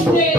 Thank you.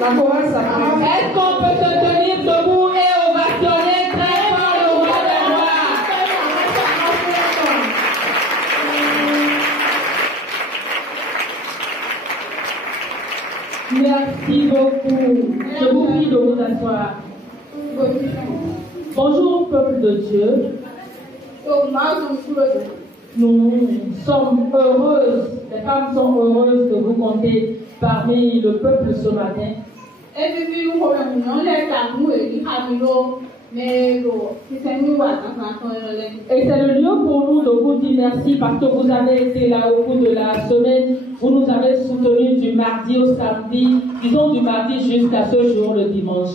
Est-ce qu'on peut se tenir debout et ovationner très fort le roi des rois? Merci beaucoup. Je vous prie de vous asseoir. Bonjour, peuple de Dieu. Nous sommes heureuses, les femmes sont heureuses de vous compter parmi le peuple ce matin. Et c'est le lieu pour nous de vous dire merci parce que vous avez été là au cours de la semaine. Vous nous avez soutenus du mardi au samedi, disons du mardi jusqu'à ce jour, le dimanche.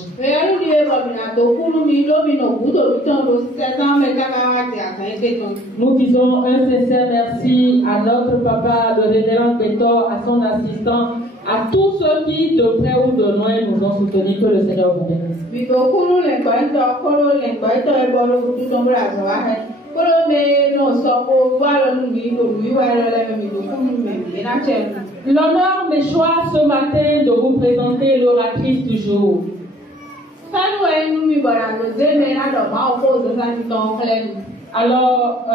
Nous disons un sincère merci à notre papa, le révérend Pétor, à son assistant, à tous ceux qui, de près ou de loin, nous ont soutenus. Que le Seigneur vous bénisse. L'honneur m'échoit ce matin de vous présenter l'oratrice du jour. Alors,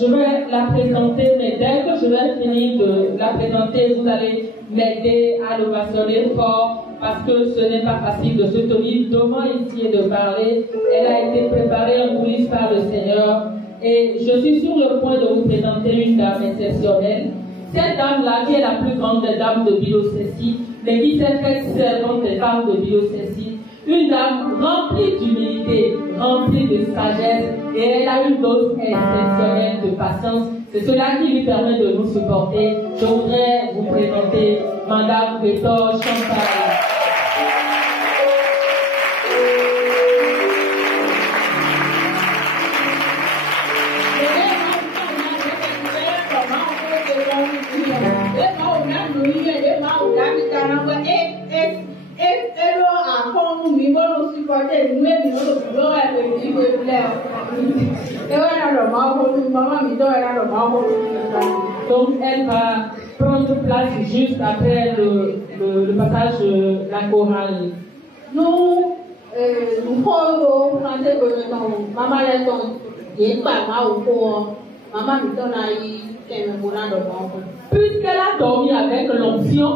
je vais la présenter, mais dès que je vais finir de la présenter, vous allez m'aider à l'ovationner fort, parce que ce n'est pas facile de se tenir devant ici et de parler. Elle a été préparée en coulisses par le Seigneur, et je suis sur le point de vous présenter une dame exceptionnelle. Cette dame-là, qui est la plus grande des dames de Biosessi, mais qui s'est faite servante des dames de Biosessi, une dame remplie d'humilité, remplie de sagesse, et elle a une dose exceptionnelle de patience. C'est cela qui lui permet de nous supporter. Je voudrais vous présenter Madame Victor Chantal. Donc elle va prendre place juste après le passage de la chorale. Nous puisqu'elle a dormi avec l'onction,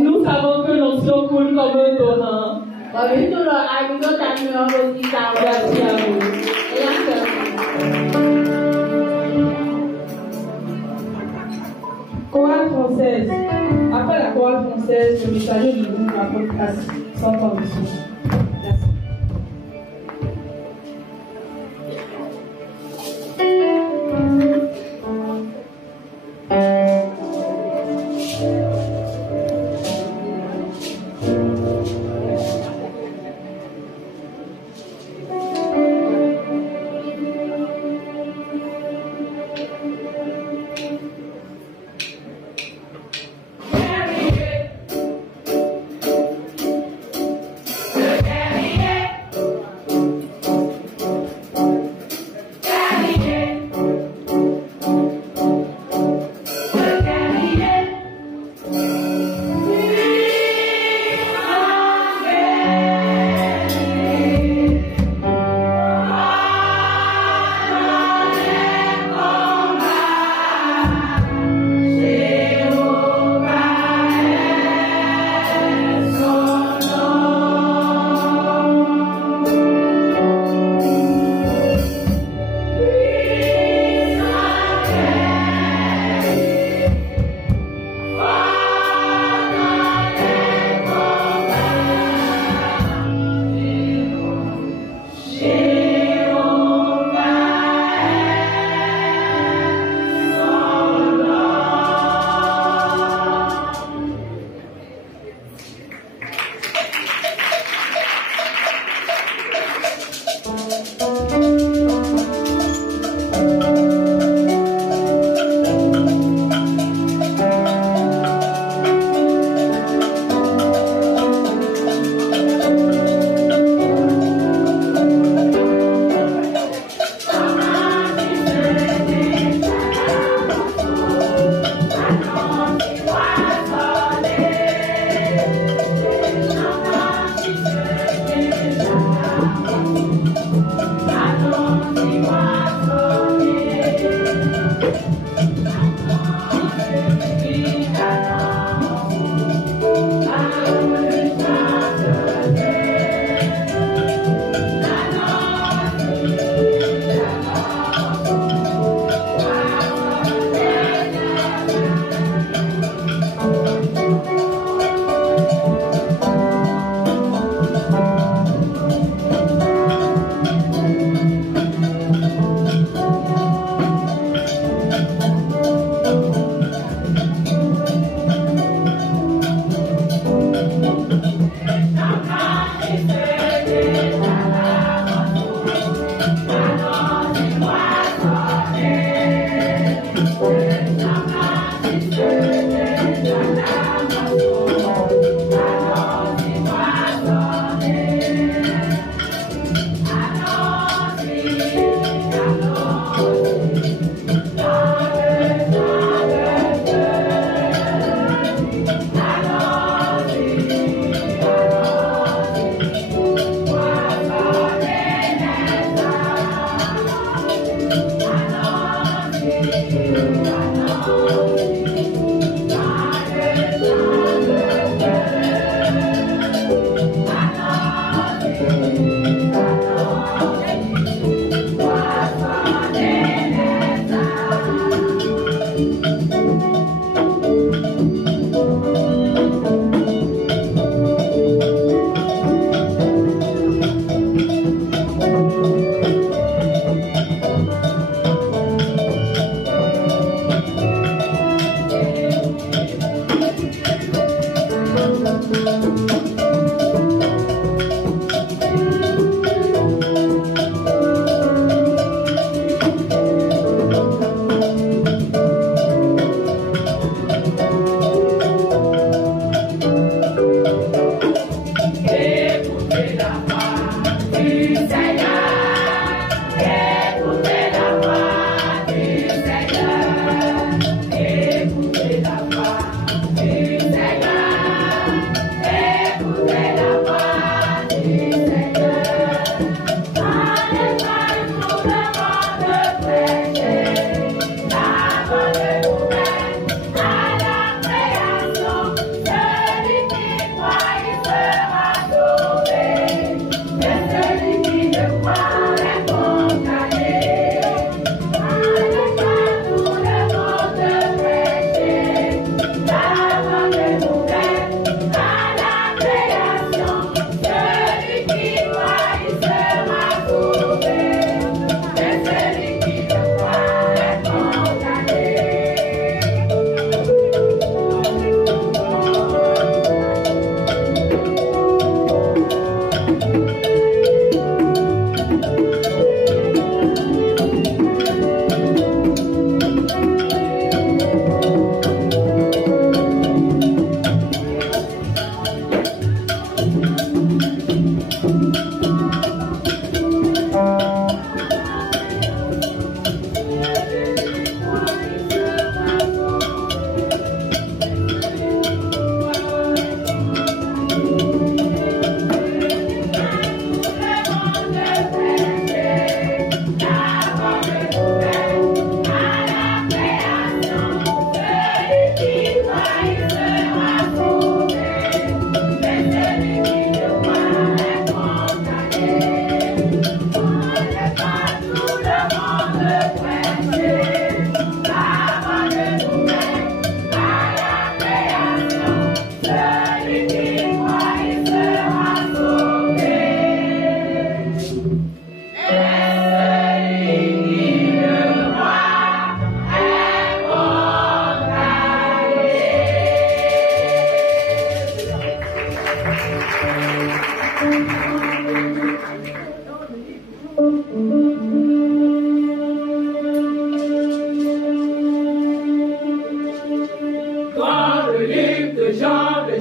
nous savons que l'onction coule comme un torrent. Merci à vous. Chorale française. Après la chorale française, le messager du groupe va prendre place sans condition. Merci.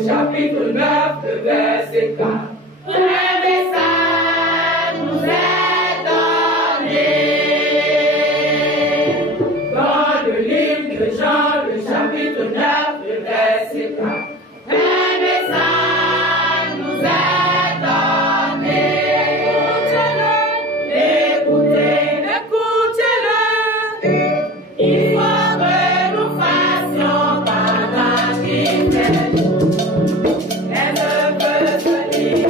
chapitre 9, le verset 4. Un message nous est donné. Dans le livre de Jean, le chapitre 9, le verset 4. Un message nous est donné. Écoutez-le, écoutez-le. Il faut que nous fassions partager les œuvres de Dieu.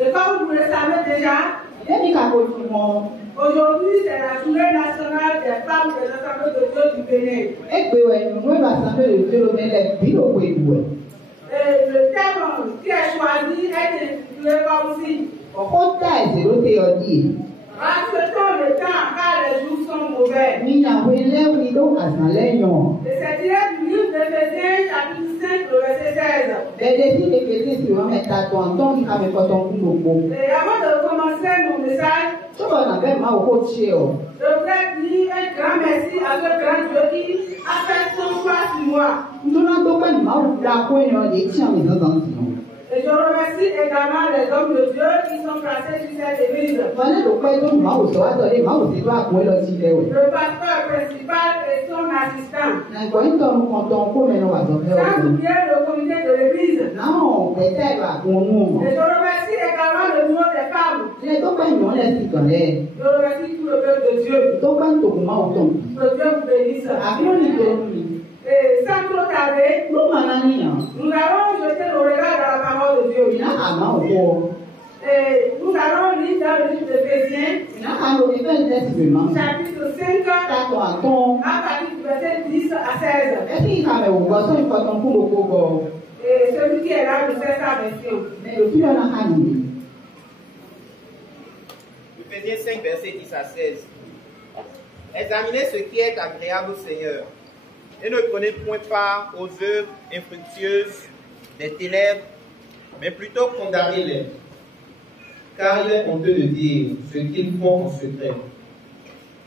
Et comme vous le savez déjà, aujourd'hui c'est la journée nationale des femmes des assemblées de Dieu du Bénin. Et le thème qui est choisi est intitulé comme ci. Respectons le temps car les jours sont mauvais. Et c'est tiré du livre d'Éphésiens chapitre 5 le verset 16. Et avant de commencer mon message, je voudrais dire un grand merci à ce grand Dieu qui a fait son choix sur moi. Et je remercie également les hommes de Dieu qui sont placés sur cette église. Le pasteur principal et son assistant. Sans oublier le comité de l'église. Et je remercie également le bureau des femmes. Je remercie tout le peuple de Dieu. Que Dieu vous bénisse. Et sans trop tarder, nous allons jeter le regard dans la parole de Dieu. Et nous allons lire dans le livre d'Éphésiens, chapitre 5, à partir du verset 10 à 16. Et celui qui est là, nous fait sa version. Éphésiens 5, verset 10 à 16. Examinez ce qui est agréable au Seigneur. Et ne prenez point part aux œuvres infructueuses des ténèbres, mais plutôt condamnez-les, car il est honteux de dire ce qu'ils font en secret.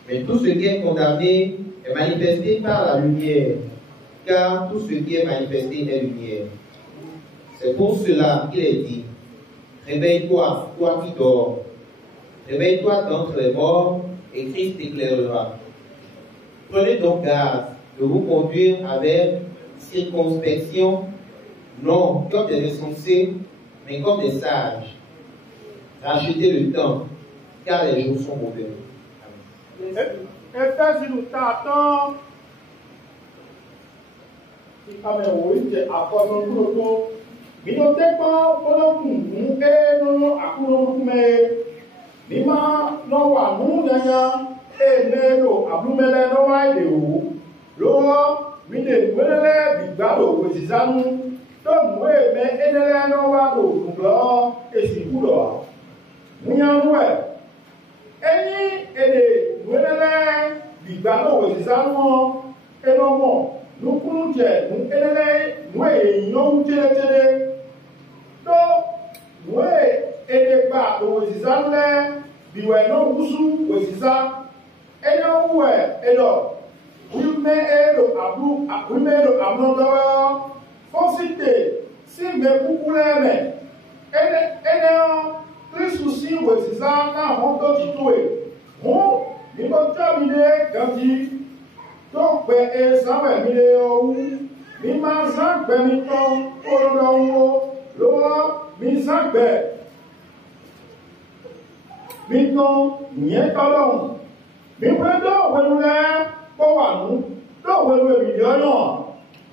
Mais tout ce qui est condamné est manifesté par la lumière, car tout ce qui est manifesté est lumière. C'est pour cela qu'il est dit, réveille-toi, toi qui dors, réveille-toi d'entre les morts, et Christ t'éclairera. Prenez donc garde de vous conduire avec circonspection, non comme des insensés, mais comme des sages. Rachetez le temps, car les jours sont mauvais.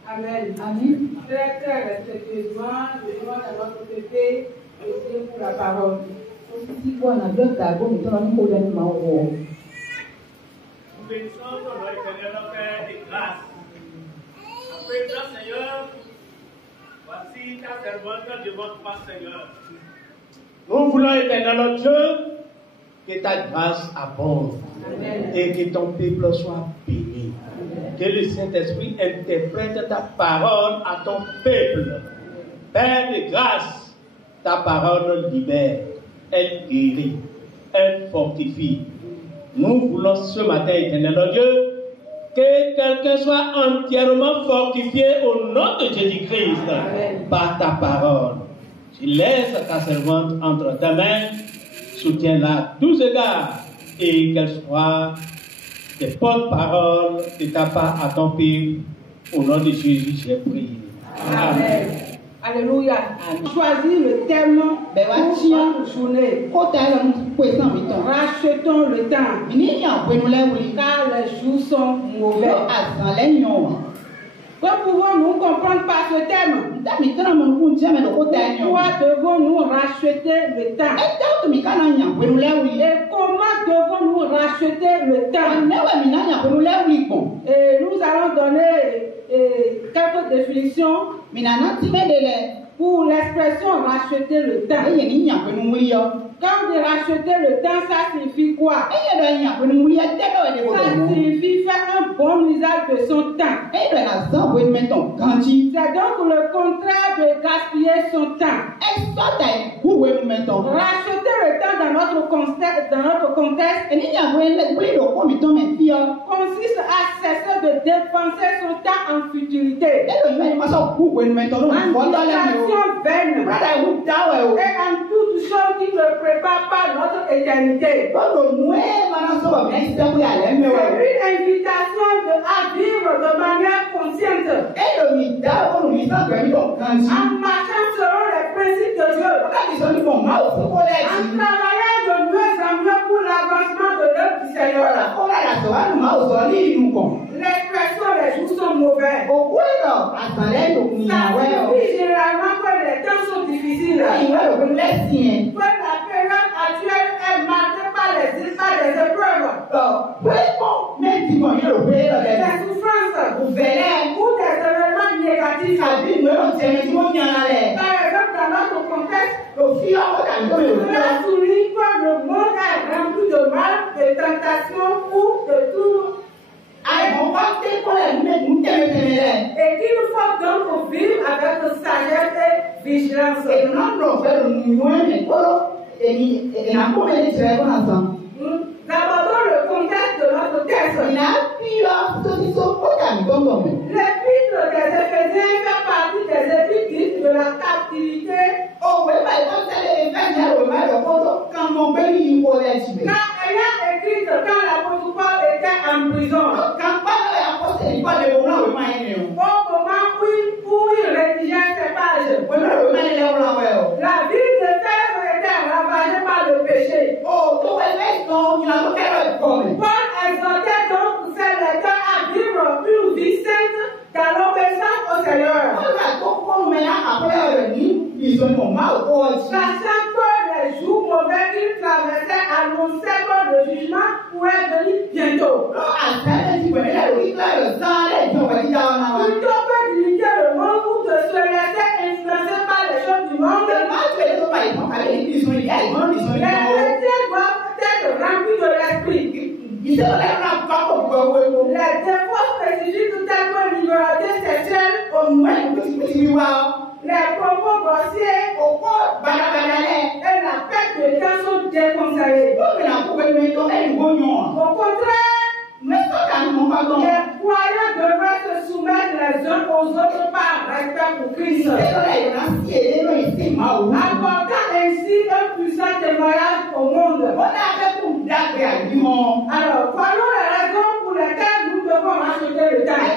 Amen. Amen. Très, très respectueusement, je demande à notre PP de Dieu pour la parole. Nous bénissons notre éternel Père de grâce. Après ça, Seigneur, voici ta servante devant toi, Seigneur. Nous voulons, éternel Dieu, que ta grâce abonde. Amen. Et que ton peuple soit béni. Amen. Que le Saint-Esprit interprète ta parole à ton peuple. Père de grâce, ta parole libère, elle guérit, elle fortifie. Nous voulons ce matin, éternel Dieu, que quelqu'un soit entièrement fortifié au nom de Jésus-Christ par ta parole. Je laisse ta servante entre tes mains, soutiens-la à tous égards et qu'elle soit des porte-paroles de ta part à ton peuple. Au nom de Jésus, j'ai prié. Amen. Alléluia. Choisis le thème pour notre journée. Rachetons le temps. Car les jours sont mauvais. Comment pouvons-nous comprendre par ce thème? Pourquoi devons-nous racheter le temps? Et comment devons-nous racheter le temps? Et nous allons donner quelques définitions pour l'expression racheter le temps. Quand on dit racheter le temps, ça signifie quoi? Ça signifie faire un bon usage de son temps. C'est donc le contraire de gaspiller son temps. Racheter le temps dans notre contexte consiste à cesser de dépenser son temps en futilité, en dilatation vaine, et en toute chose qui ne prépare pas notre éternité. C'est une invitation à vivre de manière consciente, en marchant selon les principes de Dieu, en travaillant de mieux en mieux pour l'avancement de l'œuvre du Seigneur. L'expression les jours sont mauvais. Ça signifie généralement que les temps sont difficiles. Que la période actuelle est marquée par les épreuves, les souffrances ou des événements négatifs. Par exemple, dans notre contexte, cela souligne que le monde est rempli de mal, de tentations ou de tout. Et qu'il faut donc vivre avec sagesse et vigilance. D'abord, le contexte de notre texte. L'épître des Éphésiens fait partie des épîtres de la captivité. Car ayant écrit quand l'apôtre Paul était en prison. Au moment où il rédigeait ses pages. La ville de Thèbes était ravagée par le péché. Paul exhortait donc ses lecteurs à vivre une vie sainte dans l'obéissance au Seigneur. Sachant que les jours mauvais qu'il traversait annonçaient que le jugement pourrait venir bientôt. Plutôt que d'imiter le monde ou de se laisser influencer par les choses du monde, les chrétiens doivent être remplis de l'esprit. Les défauts spécifiques tels que l'immoralité sexuelle, les propos grossiers et la perte de temps sont déconseillés. Au contraire, les croyants devraient se soumettre les uns aux autres par respect pour Christ, apportant ainsi un puissant témoignage au monde. Alors, voyons les raisons pour lesquelles nous devons racheter le temps.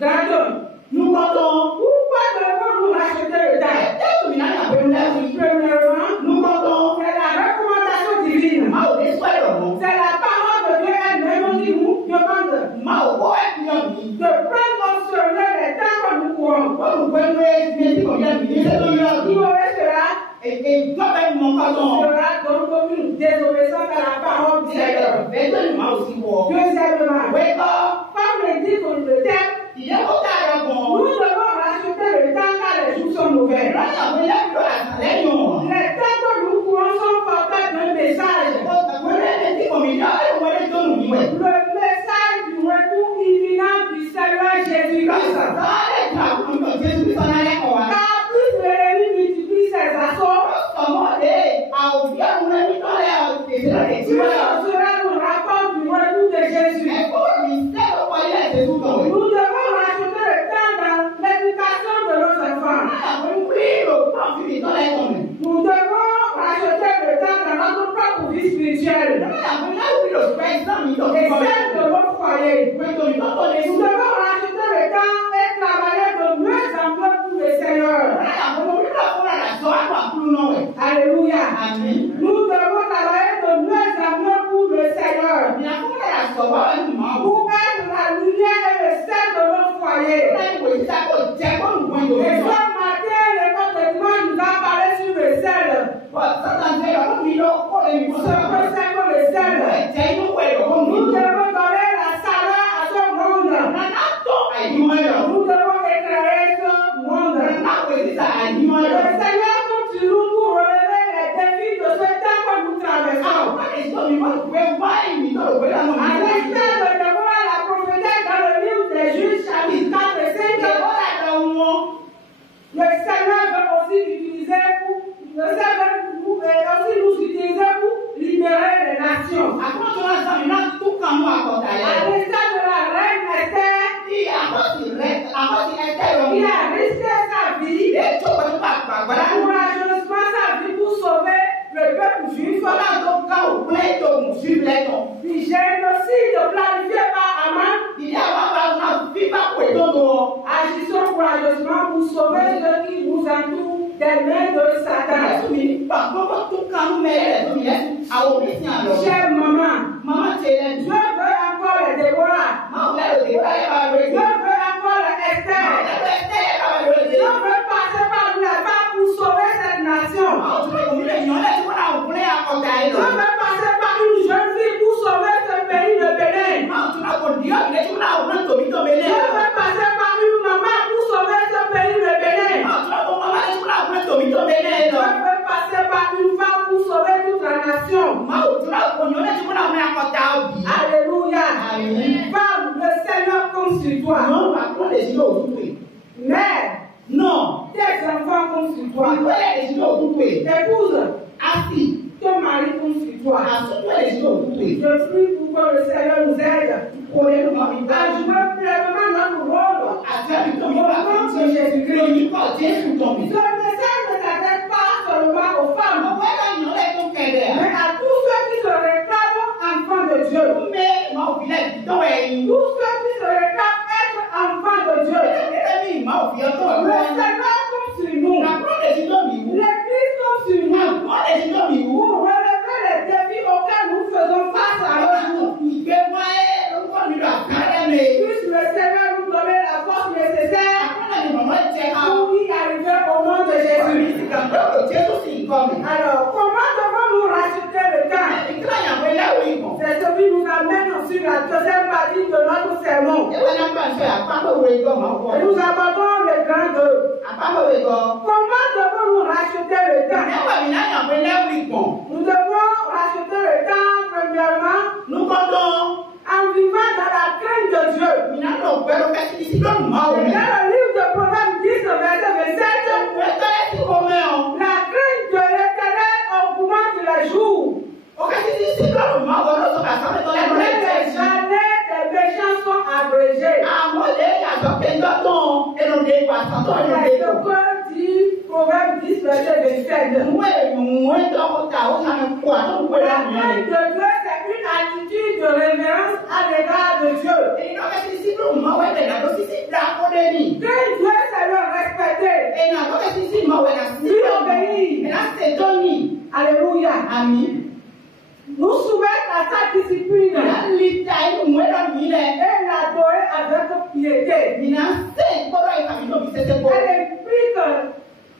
Gardons. Pourquoi devons-nous racheter le temps? Premièrement, c'est la recommandation divine. C'est la parole de Dieu elle-même qui nous demande de prendre en sérieux les temps que nous courons. Ignorer cela sera donc comme une désobéissance à la parole du Seigneur. Deuxièmement, comme le dit le texte, nous devons racheter le temps car les jours sont mauvais. Les temps que nous courons sont porteurs d'un message. Le message du retour imminent du Seigneur Jésus-Christ. Car plus l'ennemi multiplie ses assauts, plus sera le rapport du retour de Jésus. Nous devons racheter le temps dans l'éducation de nos enfants. Nous devons racheter le temps dans notre propre vie spirituelle. Et celle de notre foyer. Nous devons racheter le temps et travailler de mieux en mieux pour le Seigneur. Alléluia. Nous devons travailler de mieux en mieux pour le Seigneur. Pour être la lumière et le sel de notre foyer. Et ce matin, l'école de dimanche nous a parlé sur le sel. Ce que c'est que le sel. Nous devons donner la saveur à ce monde. Nous devons éclairer ce monde. Le Seigneur continue pour relever les défis de ce temps que nous traversons. À l'instar de Déborah, la prophétesse dans le livre des Juges, chapitre 4 et 5, le Seigneur veut aussi nous utiliser pour libérer les nations. À l'instar de la reine Esther, qui a risqué sa vie, courageusement sa vie pour sauver le peuple juif. Du génocide planifié par Haman, agissons courageusement pour sauver ceux qui nous entourent des mains de Satan. Chère maman, je veux encore les Déborah. Je veux encore les Esther. Je veux passer par la femme pour sauver cette nation. Je veux passer par une jeune fille pour sauver ce pays de Bénin. Je veux passer par une maman pour sauver ce pays de Bénin. Je veux passer par une femme pour sauver toute la transformation. Alléluia. Femme, le Seigneur compte sur toi. Mère, non, tes enfants comptent sur toi. Épouse, ton mari compte sur toi. Je prie pour que le Seigneur nous aide à jouer pleinement notre rôle au nom de Jésus-Christ. Ce message ne s'adresse pas seulement aux femmes, mais à tous ceux qui se réclament enfants de Dieu. Tous ceux qui se réclament être enfants de Dieu. Le Seigneur compte sur nous. L'Église compte sur nous. Pour relever les défis auxquels nous faisons face à l'autre. Puisse le Seigneur nous donner la force nécessaire pour y arriver au nom de Jésus. Alors, comment devons-nous racheter le temps? C'est ce qui nous amène sur la deuxième partie de notre sermon. Et nous abordons le grand 2. Comment devons-nous racheter le temps? Nous devons racheter le temps, premièrement, en vivant dans la crainte de Dieu. Dans le livre de Proverbes 10, verset 27, la crainte de l'Éternel augmente les jours. Les années des méchants sont abrégées. C'est ce que dit Proverbbe 10, verset 27. La crainte de Dieu, c'est une attitude de révérence à l'égard de Dieu. Craindre Dieu, c'est le respecter. Lui obéir. Alléluia. Nous soumettre à sa discipline et l'adorer avec piété. Elle implique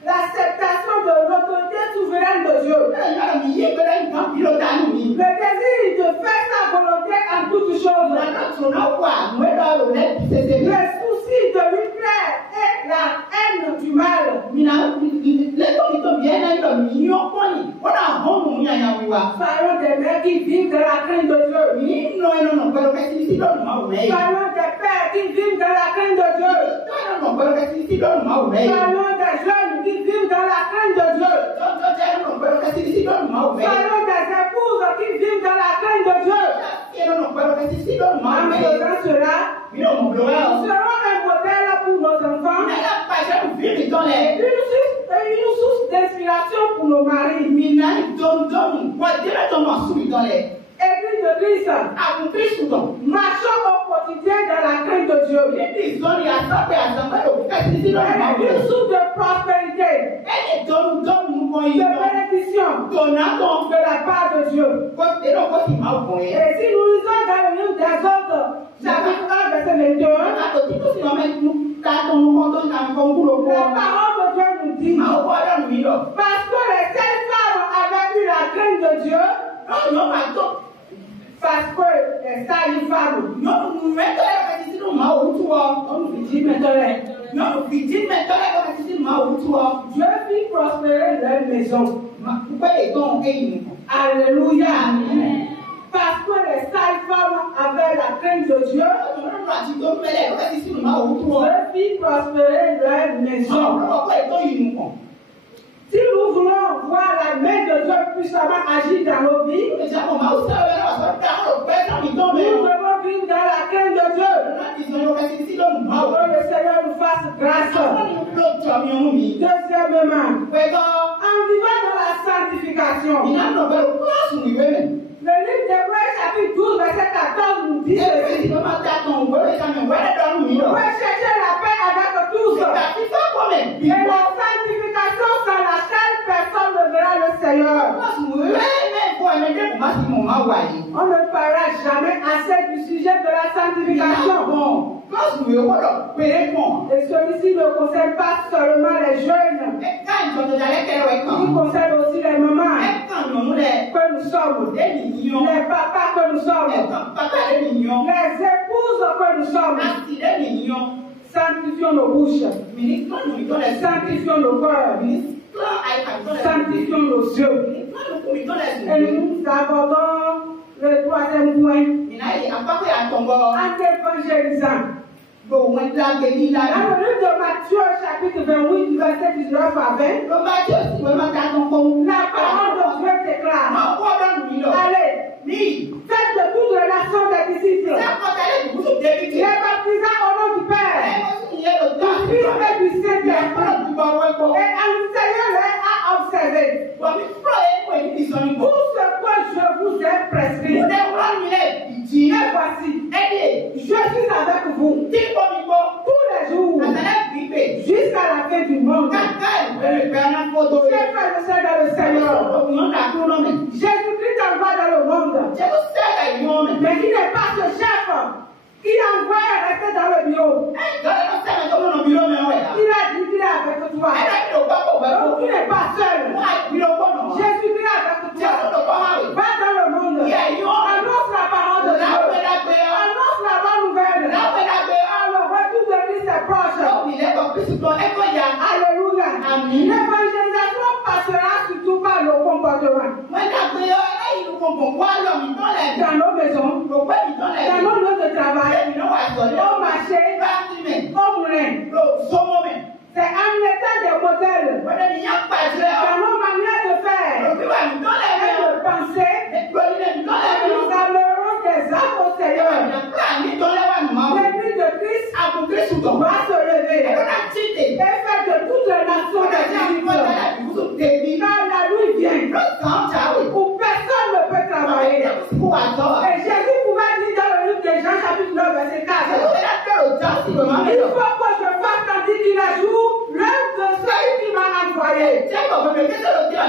l'acceptation de l'autorité souveraine de Dieu. Le désir de faire sa volonté en toutes choses. Le souci de lui plaire et la haine du mal. Soyons des mères qui vivent de la crainte de Dieu. Soyons des pères qui vivent de la crainte de Dieu. Soyons des jeunes qui vivent dans la crainte de Dieu. Soyons des épouses qui vivent dans la crainte de Dieu. En faisant cela, nous serons un modèle pour nos enfants et une source d'inspiration pour nos maris. Église de Christ, marchons au quotidien dans la crainte de Dieu. Une source de prospérité, de bénédiction de la part de Dieu. Et si nous lisons dans le livre des Autres, chapitre 1, verset 21, la parole de Dieu nous dit, parce que les seules femmes avaient eu la crainte de Dieu, parce que les sages femmes, Dieu fit prospérer leur maison. Alléluia. Parce que les sages femmes avaient la crainte de Dieu, Dieu fit prospérer leur maison. Si nous voulons voir la main de Dieu puissamment agir dans nos vies, nous devons vivre dans la crainte de Dieu. Que le Seigneur nous fasse grâce. Deuxièmement, en vivant dans la sanctification, le livre d'Hébreux chapitre 12, verset 14 nous dit ceci. Recherchez la paix avec tous. Et la sanctification sans laquelle personne ne verra le Seigneur. On ne parlera jamais assez du sujet de la sanctification. Et celui-ci ne concerne pas seulement les jeunes, il concerne aussi les mamans que nous sommes, les papas que nous sommes, les épouses que nous sommes. Sanctifions nos bouches, sanctifions nos cœurs, sanctifions nos yeux, Et nous abordons le troisième point. En évangélisant. Dans le livre de Matthieu, chapitre 28, verset 19 à 20, la parole de Dieu déclare: allez, faites de toute la nation des disciples, les baptisant au nom du Père, du Fils et du Saint-Esprit, et enseignez-les à observer tout ce que je vous ai prescrit. Et voici, je suis avec vous tous les jours jusqu'à la fin du monde. J'ai fait le Seigneur dans le Seigneur. Jésus-Christ envoie dans le monde. Mais il n'est pas ce chef. Il envoie rester dans le bureau. Il a dit qu'il est avec toi. Donc tu n'es pas seul. Jésus-Christ est avec toi. Va dans le monde. Annonce la parole de Dieu. Annonce la bonne nouvelle. Le retour de Christ est proche. Alléluia. L'évangélisation passera surtout par le comportement. Dans nos maisons, dans nos lieux de travail, au marché, au moulin. C'est en état de modèle dans nos manières de faire et de penser. Nous amènerons des âmes au Seigneur. L'Église de Christ va se lever et faire de toutes les nations des disciples. Car la nuit vient où personne ne peut travailler. Et Jésus pouvait dire dans le livre de Jean chapitre 9 verset 4: il faut que je fasse tandis qu'il est jour l'œuvre de celui qui m'a envoyé. Peuple de Dieu,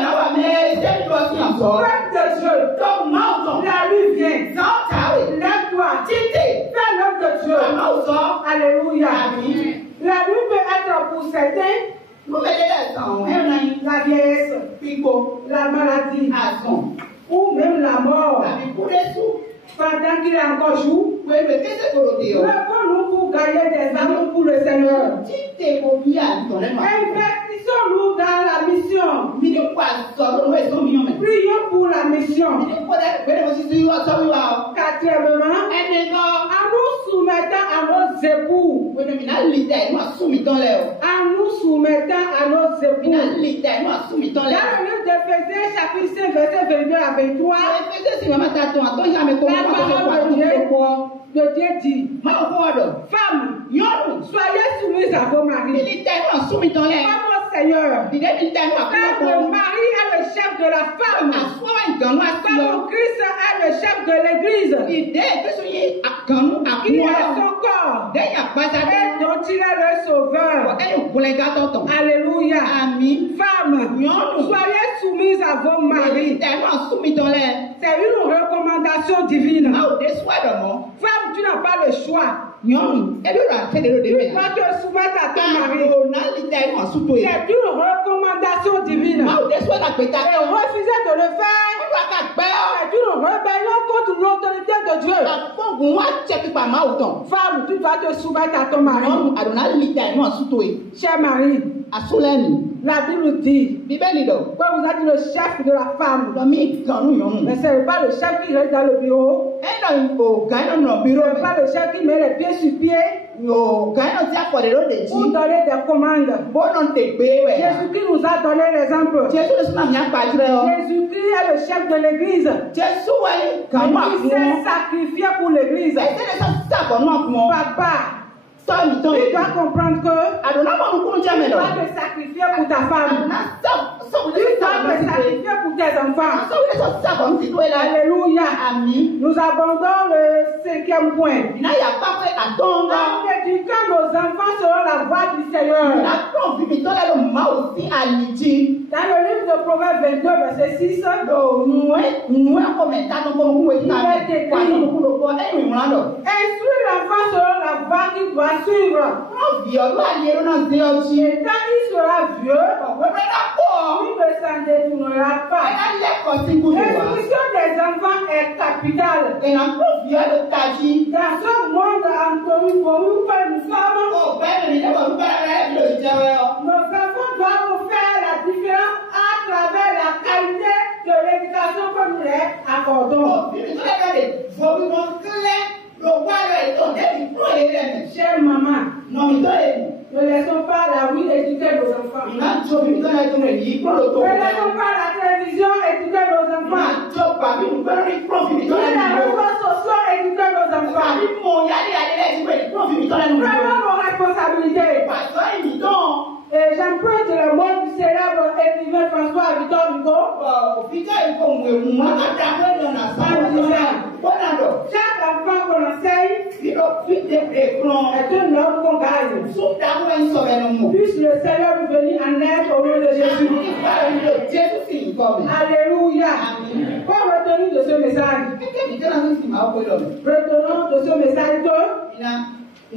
la nuit vient. Lève-toi, fais l'œuvre de Dieu. Alléluia. La nuit peut être pour certains la vieillesse, la maladie, ou même la mort. Pendant qu'il est encore jour, levons-nous pour gagner des âmes pour le Seigneur. Investissons-nous dans la mission. Prions pour la mission. Quatrièmement, en nous soumettant à nos époux. En nous soumettant à nos époux. Dans le livre d'Éphésiens, chapitre 5, verset 22 à 23, la parole de Dieu dit: femmes, soyez soumises à vos maris, comme au Seigneur. Car le mari est le chef de la femme, comme Christ est le chef de l'Église. Il est son corps et dont il est le sauveur. Alléluia. Femmes, soyez soumises à vos maris. C'est une recommandation divine. Femme, tu n'as pas le choix. Tu dois te soumettre à ton mari. C'est une recommandation divine. Et refuser de le faire, c'est une rébellion contre l'autorité de Dieu. Femme, tu dois te soumettre à ton mari. Cher mari, la Bible dit que vous êtes le chef de la femme. Mais ce n'est pas le chef qui reste dans le bureau. Ce n'est pas le chef qui met les pieds sur pied pour donner des commandes. Jésus-Christ nous a donné l'exemple. Jésus-Christ est le chef de l'Église. Il s'est sacrifié pour l'Église. Papa, tu dois comprendre que tu dois te sacrifier pour ta femme. Tu dois te sacrifier pour tes enfants. Alléluia. Nous abordons le 5e point. En éduquant nos enfants selon la voie du Seigneur. Dans le livre de Proverbes 22, verset 6, il est écrit: instruis l'enfant selon la voie qu'il doit suivre. Et quand il sera vieux, il ne s'en détournera pas. L'instruction des enfants est capitale. Dans ce monde entouré pour nous que nous sommes, nos enfants doivent faire la différence à travers la qualité de l'éducation accordons. Chère maman, ne laissons pas la rue éduquer nos enfants. Ne laissons pas la télévision éduquer nos enfants. Ne les réseaux sociaux éduquer nos enfants. Prenons nos responsabilités. Et j'emprunte le mot du célèbre écrivain François Victor Hugo. Chaque enfant qu'on enseigne est un homme qu'on gagne. Puisse le Seigneur nous venir en aide au nom de Jésus. Alléluia. Quoi retenir de ce message? Retenons de ce message que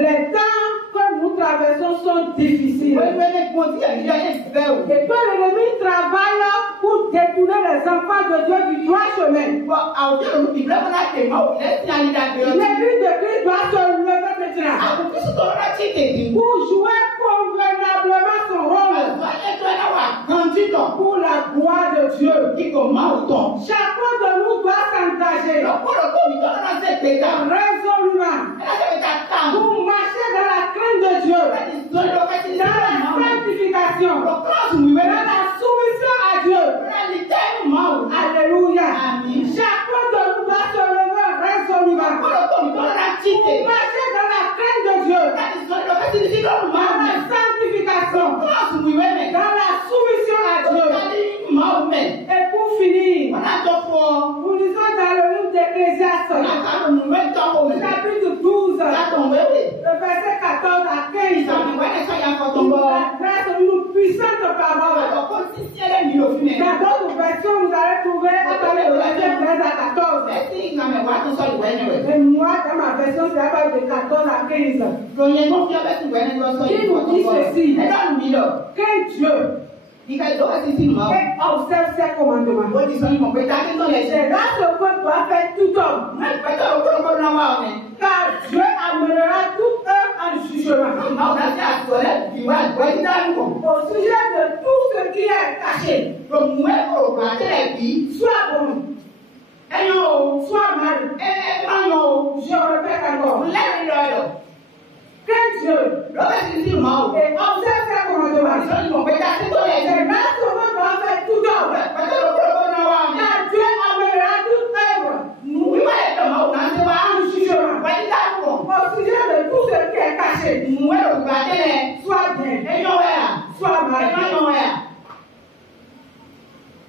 les temps que nous traversons sont difficiles. Et que l'ennemi travaille pour détourner les enfants de Dieu du droit chemin. L'église de Christ doit se lever maintenant pour jouer convenablement son rôle pour la gloire de Dieu. Chacun de nous doit s'engager résolument pour marcher dans la crainte de Dieu, dans la sanctification, dans la soumission à Dieu. Alléluia. Chacun de nous doit se lever résolument pour marcher dans la crainte de Dieu, dans la sanctification, dans la soumission à Dieu. Et pour finir, nous lisons dans le livre d'Ecclésiaste, chapitre 12, le verset 14 à 15. La grâce d'une puissante parole. Dans d'autres versions, vous allez trouver à partir de verset 13 à 14. Et moi, dans ma version, c'est à partir de 14 à 15. Qui nous dit ceci? Qu'un Dieu et observe ses commandements. C'est là ce que doit faire tout homme. Car Dieu amènera toute œuvre en jugement. Au sujet de tout ce qui est caché, soit bon, soit mal, je répète encore. Que Dieu et observe ses commandements. C'est là ce que doit faire tout homme. Car Dieu amènera toute œuvre en jugement. Au sujet de tout ce qui est caché, soit bien, soit mal.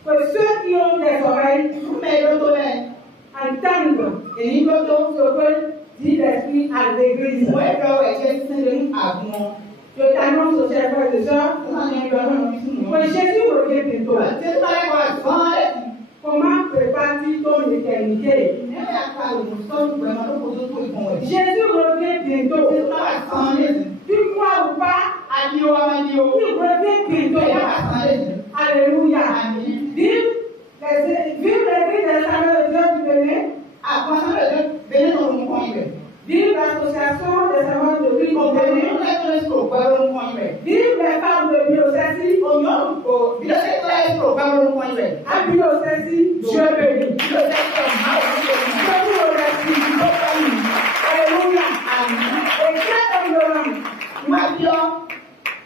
Que ceux qui ont des oreilles entendent ce que dit l'Esprit à l'Église. Je t'annonce, chers frères et sœurs, que Jésus revient bientôt. Comment prépare-t-il ton éternité? Jésus revient bientôt. Tu crois ou pas? Il revient bientôt. Alléluia. Vive l'église des Seigneurs de Dieu du Bénin. Vive l'association des Seigneurs de Christ du Bénin. Vive les femmes de Biocésie. À Biocésie, Dieu bénit. Je vous remercie. Alléluia. Et très humblement,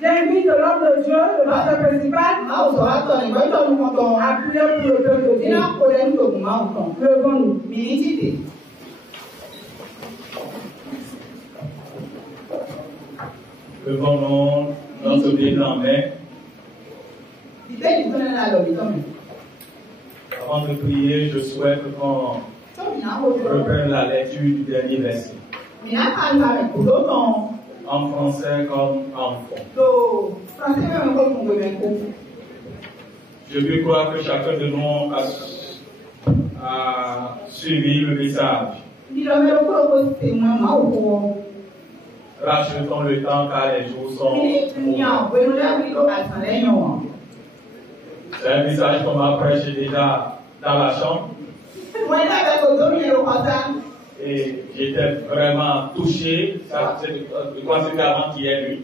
j'invite l'homme de Dieu, le pasteur principal, à prier pour le peuple de Dieu. Levons-nous. Levons-nous notre Bible en main. Avant de prier, je souhaite qu'on reprenne la lecture du dernier verset. En français comme en fond. Je veux croire que chacun de nous a suivi le message. Rachetons le temps car les jours sont mauvais. C'est un message qu'on m'a prêché déjà dans la chambre. Et j'étais vraiment touché. Je crois que c'était avant qu'il y ait lui.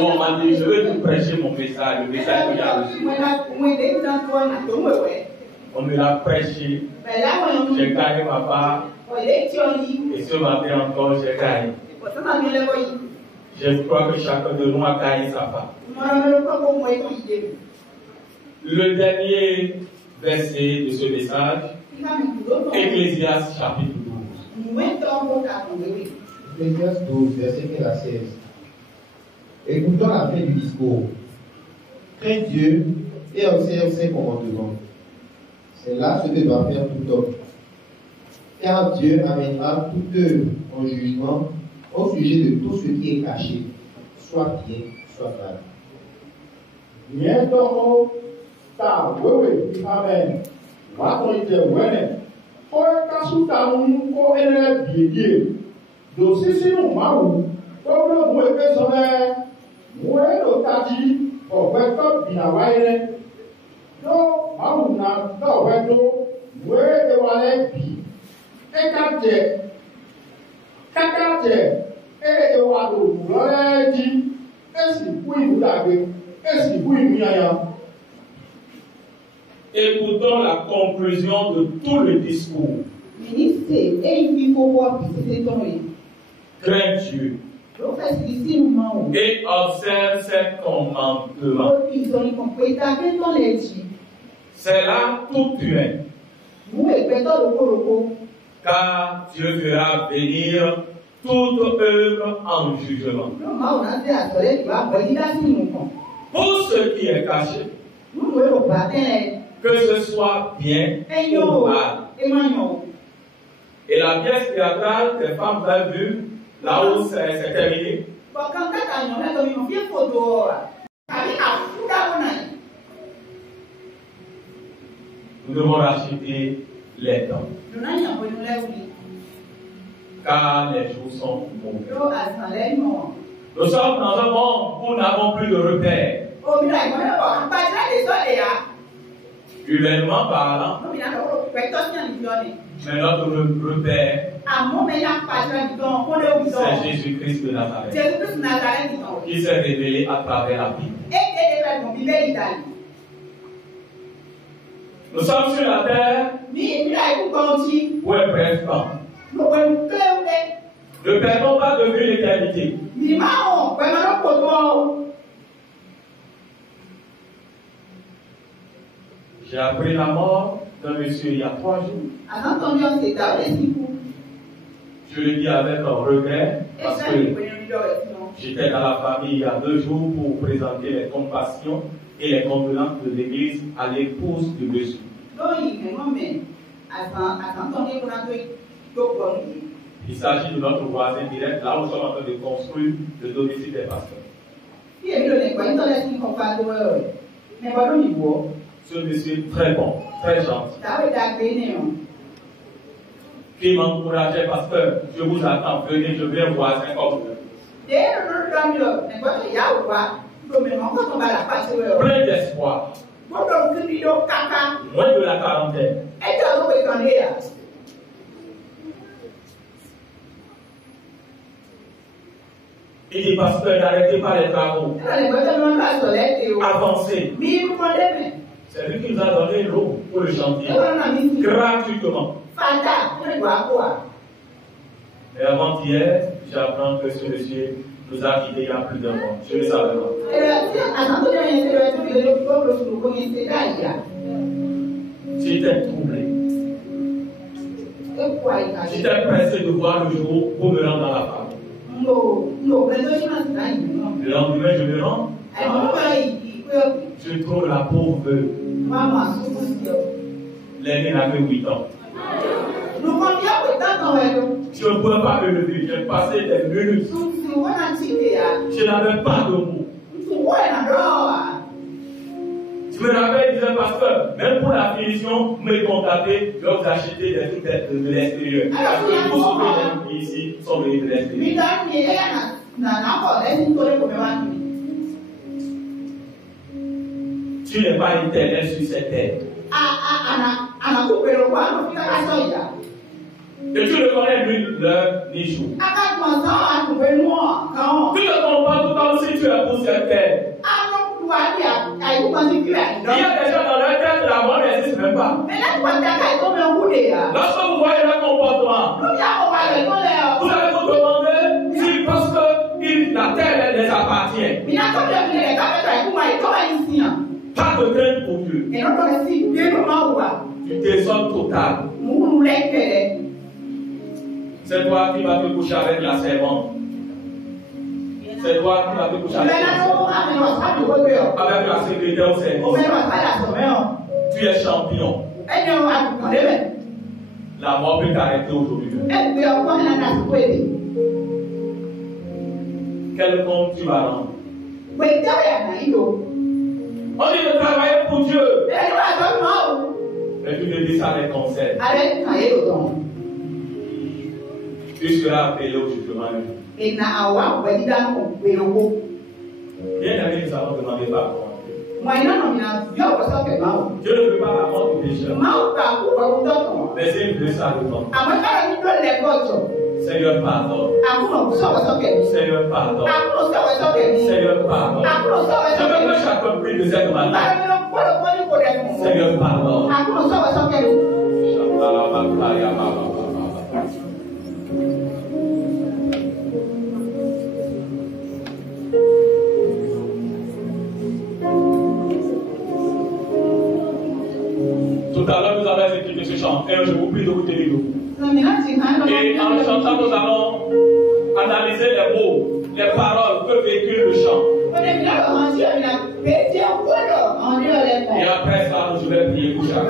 On m'a dit, je vais vous prêcher mon message, le message que j'ai reçu. On me l'a prêché. J'ai gagné ma part. Et ce matin encore, j'ai gagné. Je crois que chacun de nous a gagné sa part. Le dernier verset de ce message, Ecclésiaste chapitre 12. Ecclésiaste 12, verset 15 à 16. Écoutons la fin du discours. Crains Dieu et observe ses commandements. C'est là ce que doit faire tout homme. Car Dieu amènera toute œuvre en jugement au sujet de tout ce qui est caché, soit bien, soit mal. Nientoro ta wewe amen. Wako ite wene. Oe kasuta ko ene biedie. Do sisi no mawu. Ko mo epe sone. Mo e do taji o weto bina waire. No mawu na do weto mo e wale bi. Kakate e wa do loji. Esi ku ibudagbe. Écoutons la conclusion de tout le discours. Crains Dieu et observe ses commandements. C'est là tout humain. Car Dieu fera venir toute œuvre en jugement. Pour ce qui est caché, que ce soit bien ou mal. Et la pièce théâtrale des femmes, vous avez vu, là où c'est terminé. Nous devons racheter les temps. Car les jours sont mauvais. Nous sommes dans un monde où nous n'avons plus de repères. Humainement parlant, mais notre repère, c'est Jésus-Christ de Nazareth, qui s'est révélé à travers la Bible. Nous sommes sur la terre pour un bref temps. Ne perdons pas de vue l'éternité. J'ai appris la mort d'un monsieur il y a 3 jours. Je le dis avec un regret parce que j'étais dans la famille il y a 2 jours pour présenter les compassions et les condoléances de l'église à l'épouse du monsieur. Il s'agit de notre voisin direct, là où nous sommes en train de construire le domicile des pasteurs. Ce monsieur est très bon, très gentil. Qui m'encourageait, pasteur, je vous attends, venez, je viens voisin comme vous. Plein d'espoir. Moins de la quarantaine. Il dit, pasteur, n'arrêtez pas les travaux. Avancez. C'est lui qui nous a donné l'eau pour le chantier. Gratuitement. Et avant-hier, j'apprends que ce monsieur nous a quittés il y a plus d'un mois. Je ne le savais pas. J'étais troublé. J'étais pressé de voir le jour pour me rendre dans la famille. Le lendemain, je me rends. Je trouve la pauvre veuve. L'aîné avait 8 ans. Je ne pouvais pas me lever. J'ai passé des minutes. Je n'avais pas de mots. Je me rappelle, il disait, pasteur, même pour la finition, vous me contactez, je vais vous acheter des trucs de l'extérieur. Parce que tous ceux qui ici sont venus de l'extérieur. Tu n'es pas éternel sur cette terre. Et tu ne connais ni l'heure ni jour. Tu te comportes comme si tu es pour cette terre. Il y a des gens dans leur tête la mort n'existe même pas. Lorsque vous voyez leur comportement, vous allez vous demander si parce que la terre les appartient. Pas de crainte pour Dieu. Du désordre total. C'est toi qui vas te coucher avec la servante. C'est toi qui vas te coucher avec la secrétaire au service. Tu es champion. La mort peut t'arrêter aujourd'hui. Quel compte tu vas rendre? On dit de travailler pour Dieu. Mais tu me dis ça avec conseil. Tu seras appelé au jugement. Bien aimé, nous allons demander pardon. Dieu ne veut pas la mort du pécheur. Mais c'est une blessure à l'autre. Seigneur, pardon. Seigneur, pardon. Seigneur, pardon. Je veux que chacun prie de cette manière. Seigneur, pardon. Tout à l'heure, nous avons écouté ce chant. Et je vous prie de vous tenir debout. Et en le chantant, nous allons analyser les mots, les paroles que véhicule le chant. Et après ça, je vais prier pour chacun.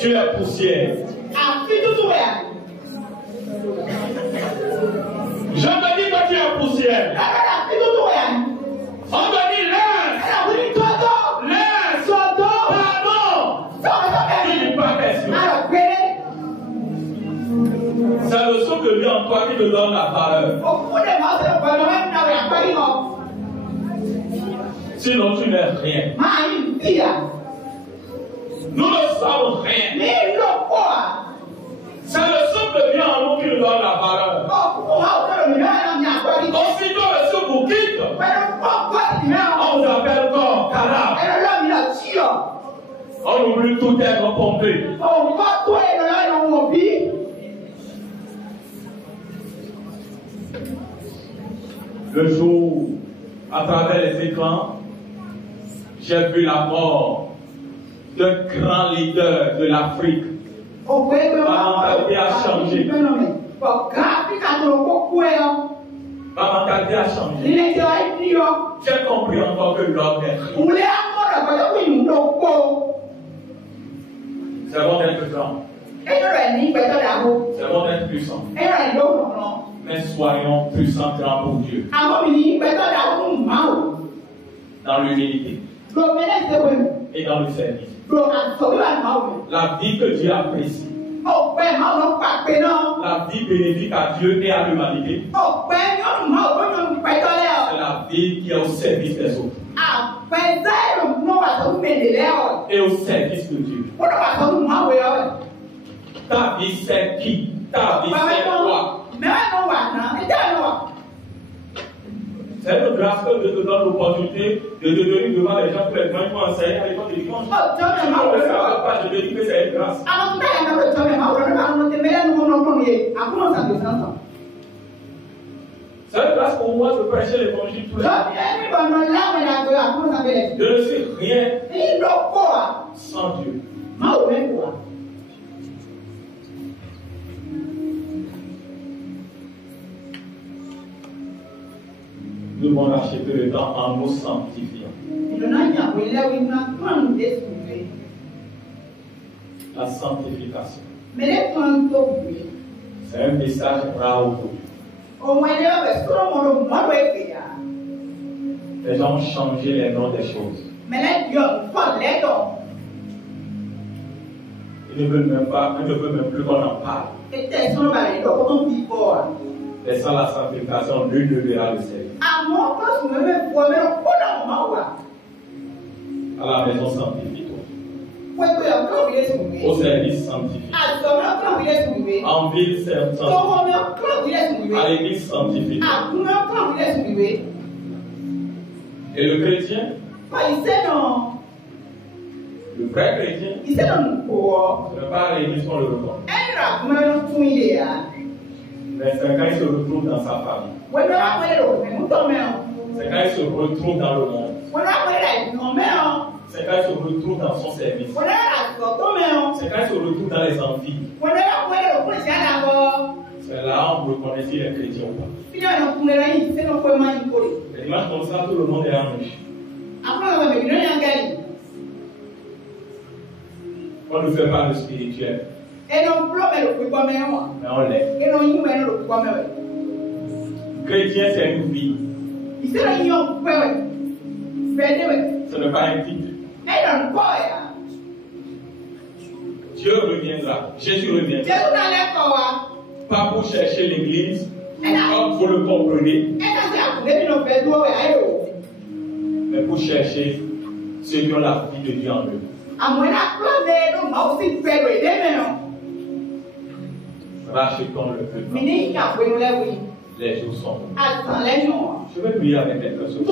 Tu es poussière. Je te dis que tu es poussière. On te dit laisse. Laisse. Pardon. Tu dis pas question. C'est le son de lui en toi qui te donne la parole. Sinon tu n'es rien. Nous ne sommes rien. C'est On oublie tout être pompé. On va toi et là dans mon vie. Le jour, à travers les écrans, j'ai vu la mort d'un grand leader de l'Afrique. Ma mentalité a changé. Ma mentalité a changé. J'ai compris encore que l'homme est riche. C'est bon d'être grand. C'est bon d'être puissant. Mais soyons puissants grands pour Dieu. Dans l'humilité. Et dans le service. La vie que Dieu apprécie. La vie bénéfique à Dieu et à l'humanité. C'est la vie qui est au service des autres. Et au service de Dieu. Ta vie c'est qui? Ta vie c'est quoi? C'est une grâce que Dieu te donne l'opportunité de devenir devant les gens pour les gens pour enseigner à l'école de dimanche. Si on ne le savait pas, je te dis que c'est une grâce. C'est une grâce pour moi de prêcher l'évangile tous les jours. Je ne suis rien sans Dieu. Nous devons acheter le temps en nous sanctifiant. La sanctification. C'est un message rare aujourd'hui. Les gens ont changé les noms des choses. Ils ne veulent même pas, ils ne veulent même plus qu'on en parle. Laissant la sanctification, nul ne verra le ciel. À la maison, sanctifie-toi. Au service, sanctifie. En ville, sanctifie. À l'église, sanctifie. Et le chrétien, le vrai chrétien, ce n'est pas à l'église qu'on le reconnaît. Mais c'est quand il se retrouve dans sa famille. C'est quand il se retrouve dans le monde. C'est quand il se retrouve dans son service. C'est quand il se retrouve dans les amphis. C'est là où on reconnaît s'il est chrétien ou pas. Les dimanches comme ça, tout le monde est en riche. On ne fait pas le spirituel. Mais on l'est. Chrétien, c'est une vie. Ce n'est pas un titre. Dieu reviendra. Jésus reviendra. Pas pour chercher l'église, comme vous le comprenez, mais pour chercher ceux qui ont la vie de Dieu en eux. Rachetons le peuple. Les jours sont bons. Je vais prier avec quelque chose.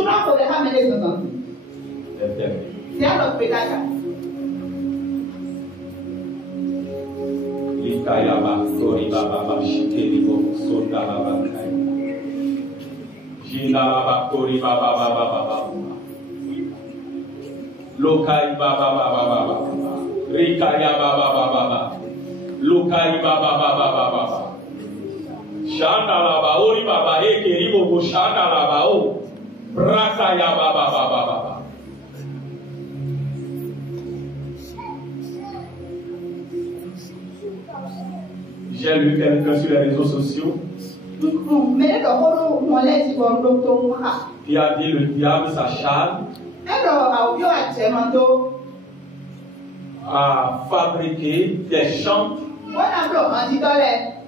J'ai lu quelqu'un sur les réseaux sociaux qui a dit le diable s'acharne à fabriquer des chants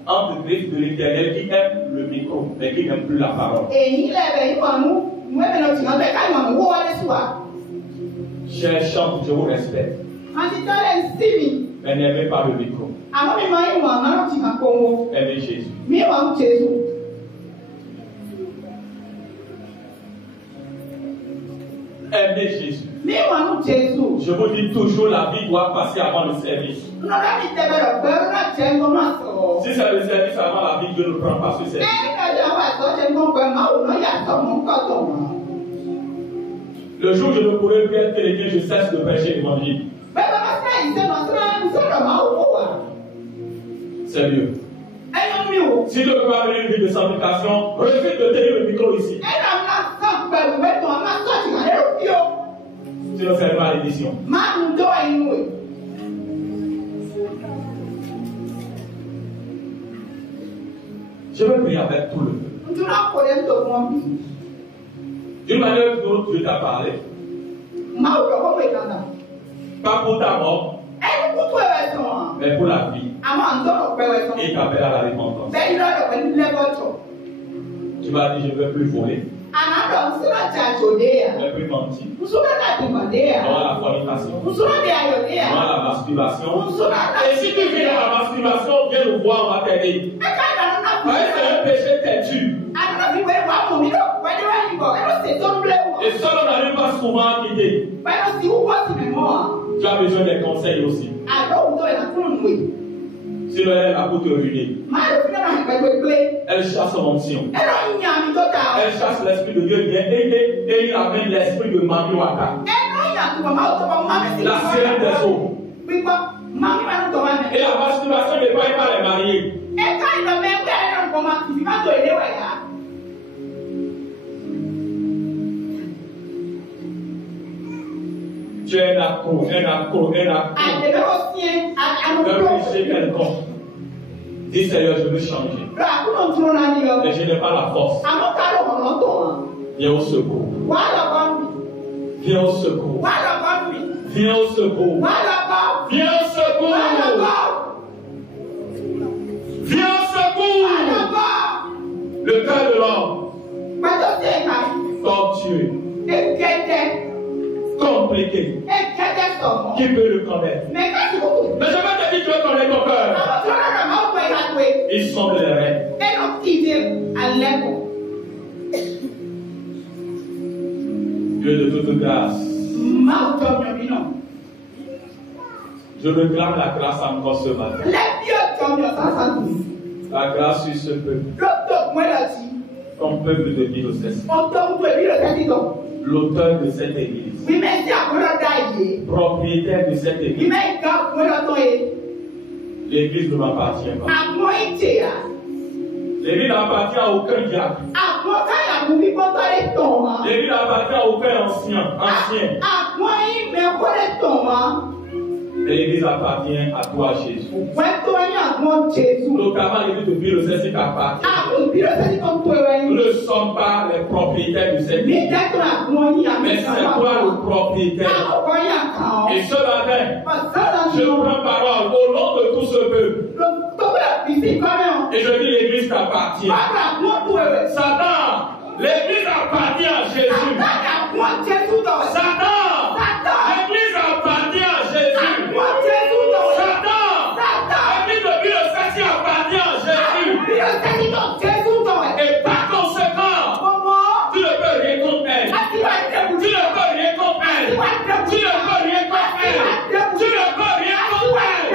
entre griffes de l'Éternel qui aiment le micro mais qui n'aiment plus la parole. Chers chants, je vous respecte. Mais n'aimez pas le micro. Aimez Jésus. Aimez Jésus. Je vous dis toujours, la vie doit passer avant le service. Si c'est le service avant la vie, Dieu ne prend pas ce service. Le jour où je ne pourrai plus être chrétien, je cesse de prêcher l'évangile. C'est mieux. Si Dieu peut amener une vie de sanctification, refuse de tenir le micro ici. Sinon, c'est pas l'édition. Je vais prier avec tout le monde. D'une manière ou d'une autre, Dieu t'a parlé. Pas pour ta mort, mais pour la vie. Et t'appelle à la repentance. Tu vas dire, je ne veux plus voler. Je ne veux plus mentir. Dans la fornication. Dans la masturbation. Et si tu viens à la masturbation, viens nous voir, on va t'aider. C'est un péché têtu. Et ça, on n'arrive pas souvent à quitter. Tu as besoin des conseils aussi. Sinon, elle a pour te ruiner. Elle chasse l'onction. Elle chasse l'esprit de Dieu et il amène l'esprit de Mami Waka. La sirène des eaux. Et la masturbation ne peut pas les marier. Tu es un accro. Le péché quelconque. Dis Seigneur, je veux changer. Mais je n'ai pas la force. Viens au secours. Viens au secours. Viens au secours. Viens au secours. Viens au secours. Le cœur de l'homme. Tortueux. Compliqué. Qui peut le connaître? Mais je vais te dire, tu veux connaître ton cœur. Ils sont les reins. Dieu de toute grâce. Je réclame la grâce encore ce matin. La grâce sur ce peuple. Ton peuple de Diocèse. L'auteur de cette église. Propriétaire de cette église. L'église ne m'appartient pas. L'église n'appartient à aucun diable. L'église n'appartient à aucun ancien. L'église appartient à toi, Jésus. Notamment l'église de Diocèse t'appartient. Nous ne sommes pas les propriétaires de cette église. Mais c'est toi le propriétaire. Et ce matin, je prends parole au nom de tout ce peuple. Et je dis l'église t'appartient. Satan, l'église appartient à Jésus. Satan, l'église appartient à Jésus. Satan, l'église de Diocèse appartient à Jésus. Et par conséquent, tu ne peux rien contre elle. Tu ne peux rien contre elle. Tu ne peux rien contre elle. Tu ne peux rien contre elle.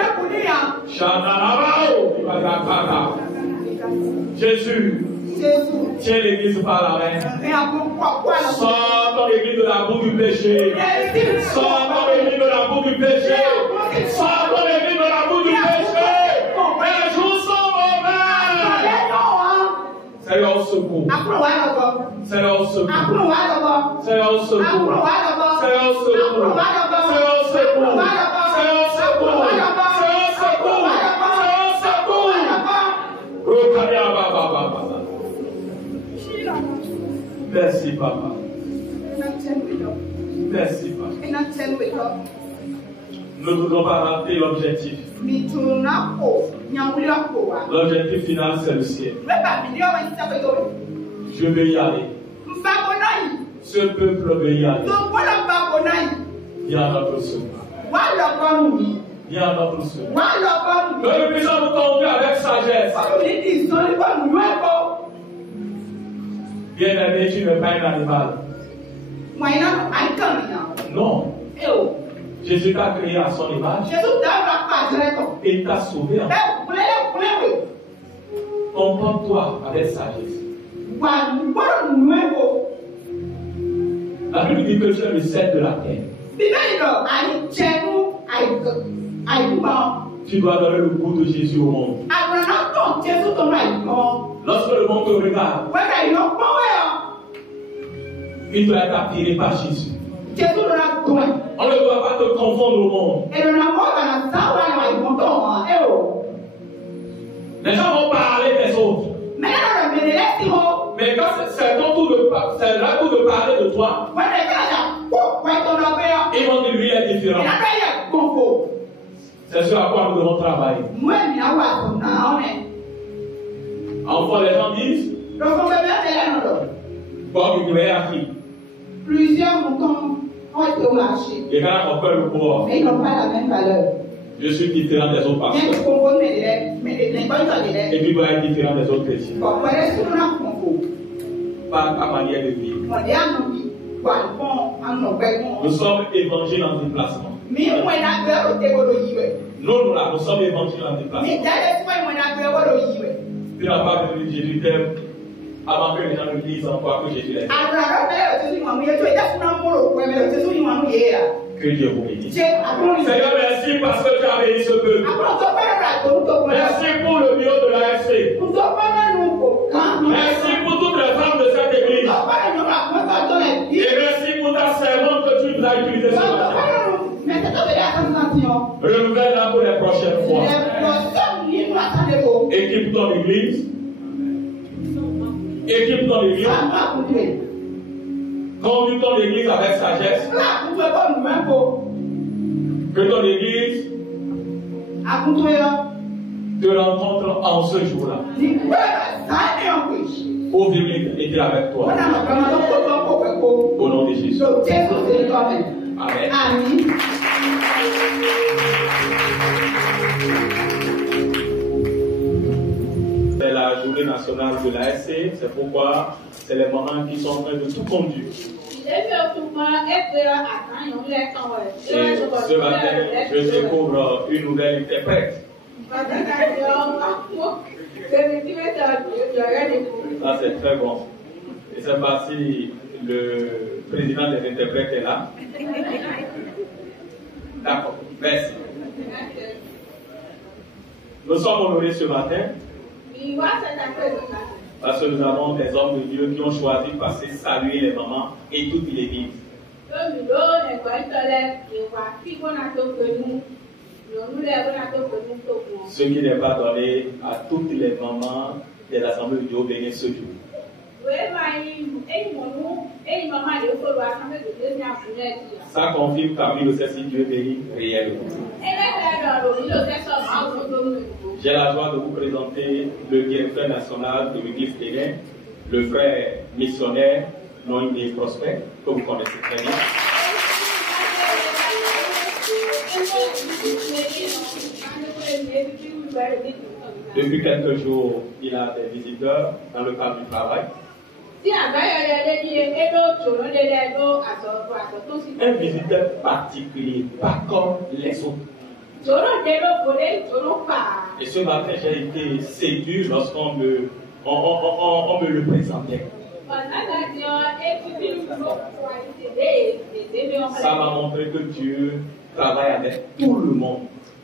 Jésus, tiens l'église par la main. Sors ton église de la boue du péché. Sors ton église de la boue du péché. Sors ton église de la boue du péché. Les jours sont mauvais. Seigneur au secours. Seigneur au secours. Seigneur au secours. Seigneur au secours. Seigneur au secours. Seigneur au secours. Merci, Papa. Merci, Papa. Nous ne voulons pas rater l'objectif. L'objectif final, c'est le ciel. Je vais y aller. Ce peuple veut y aller. Viens à notre secours. Viens à notre secours. Que nous puissions nous conduire avec sagesse. Bien-aimé, tu n'es pas un animal. Non. Jésus t'a créé à son image. Et t'a sauvé. Comporte-toi avec sagesse. La Bible dit que tu es le sel de la terre. Tu dois donner le goût de Jésus au monde. Lorsque le monde te regarde, il doit être attiré par Jésus. On ne doit pas te confondre au monde. Les gens vont parler des autres. Mais quand c'est ton tour de parler de toi, ils vont dire lui est différent. C'est ce à quoi nous devons travailler. Enfin, les gens disent bon, il est acquis. Plusieurs moutons ont été au marché. Et quand on fait le pouvoir, mais ils n'ont pas la même valeur. Je suis différent des autres pasteurs. Et puis, il doit être différent des autres chrétiens. Par ta manière de vivre. Nous sommes évangiles en déplacement. Nous sommes évangiles en déplacement. Tu n'as pas venu Jésus t'aime avant que les gens ne disent encore que Jésus est. Que Dieu vous bénisse. Seigneur, merci parce que tu as béni ce peuple. Merci pour le bio de l'AFC. Merci pour toutes les femmes de cette église. Et merci pour ta servante que tu nous as utilisée ce matin. Renouvelle-la pour les prochaines fois. Équipe ton église. Équipe ton église. Conduis ton église avec sagesse. Que ton église te rencontre en ce jour-là. Pour venir être avec toi. Au nom de Jésus. Amen. C'est la journée nationale de l'ASC, c'est pourquoi c'est les mamans qui sont en train de tout conduire. Et ce matin, je découvre une nouvelle interprète. Ça, c'est très bon. Et c'est parce que le président des interprètes est là. D'accord, merci. Nous sommes honorés ce matin parce que nous avons des hommes de Dieu qui ont choisi de passer saluer les mamans et toute l'église. Ce qui n'est pas donné à toutes les mamans des assemblées de Dieu au Bénin ce jour. Ça confirme parmi le si Dieu bénit réellement. J'ai la joie de vous présenter le directeur national de l'église Bénin, le frère missionnaire Noémie Prospect, que vous connaissez très bien. Depuis quelques jours, il a des visiteurs dans le cadre du travail. Un visiteur particulier, pas comme les autres. Et ce matin, j'ai été séduit lorsqu'on me le présentait. Ça m'a montré que Dieu travaille avec tout le monde,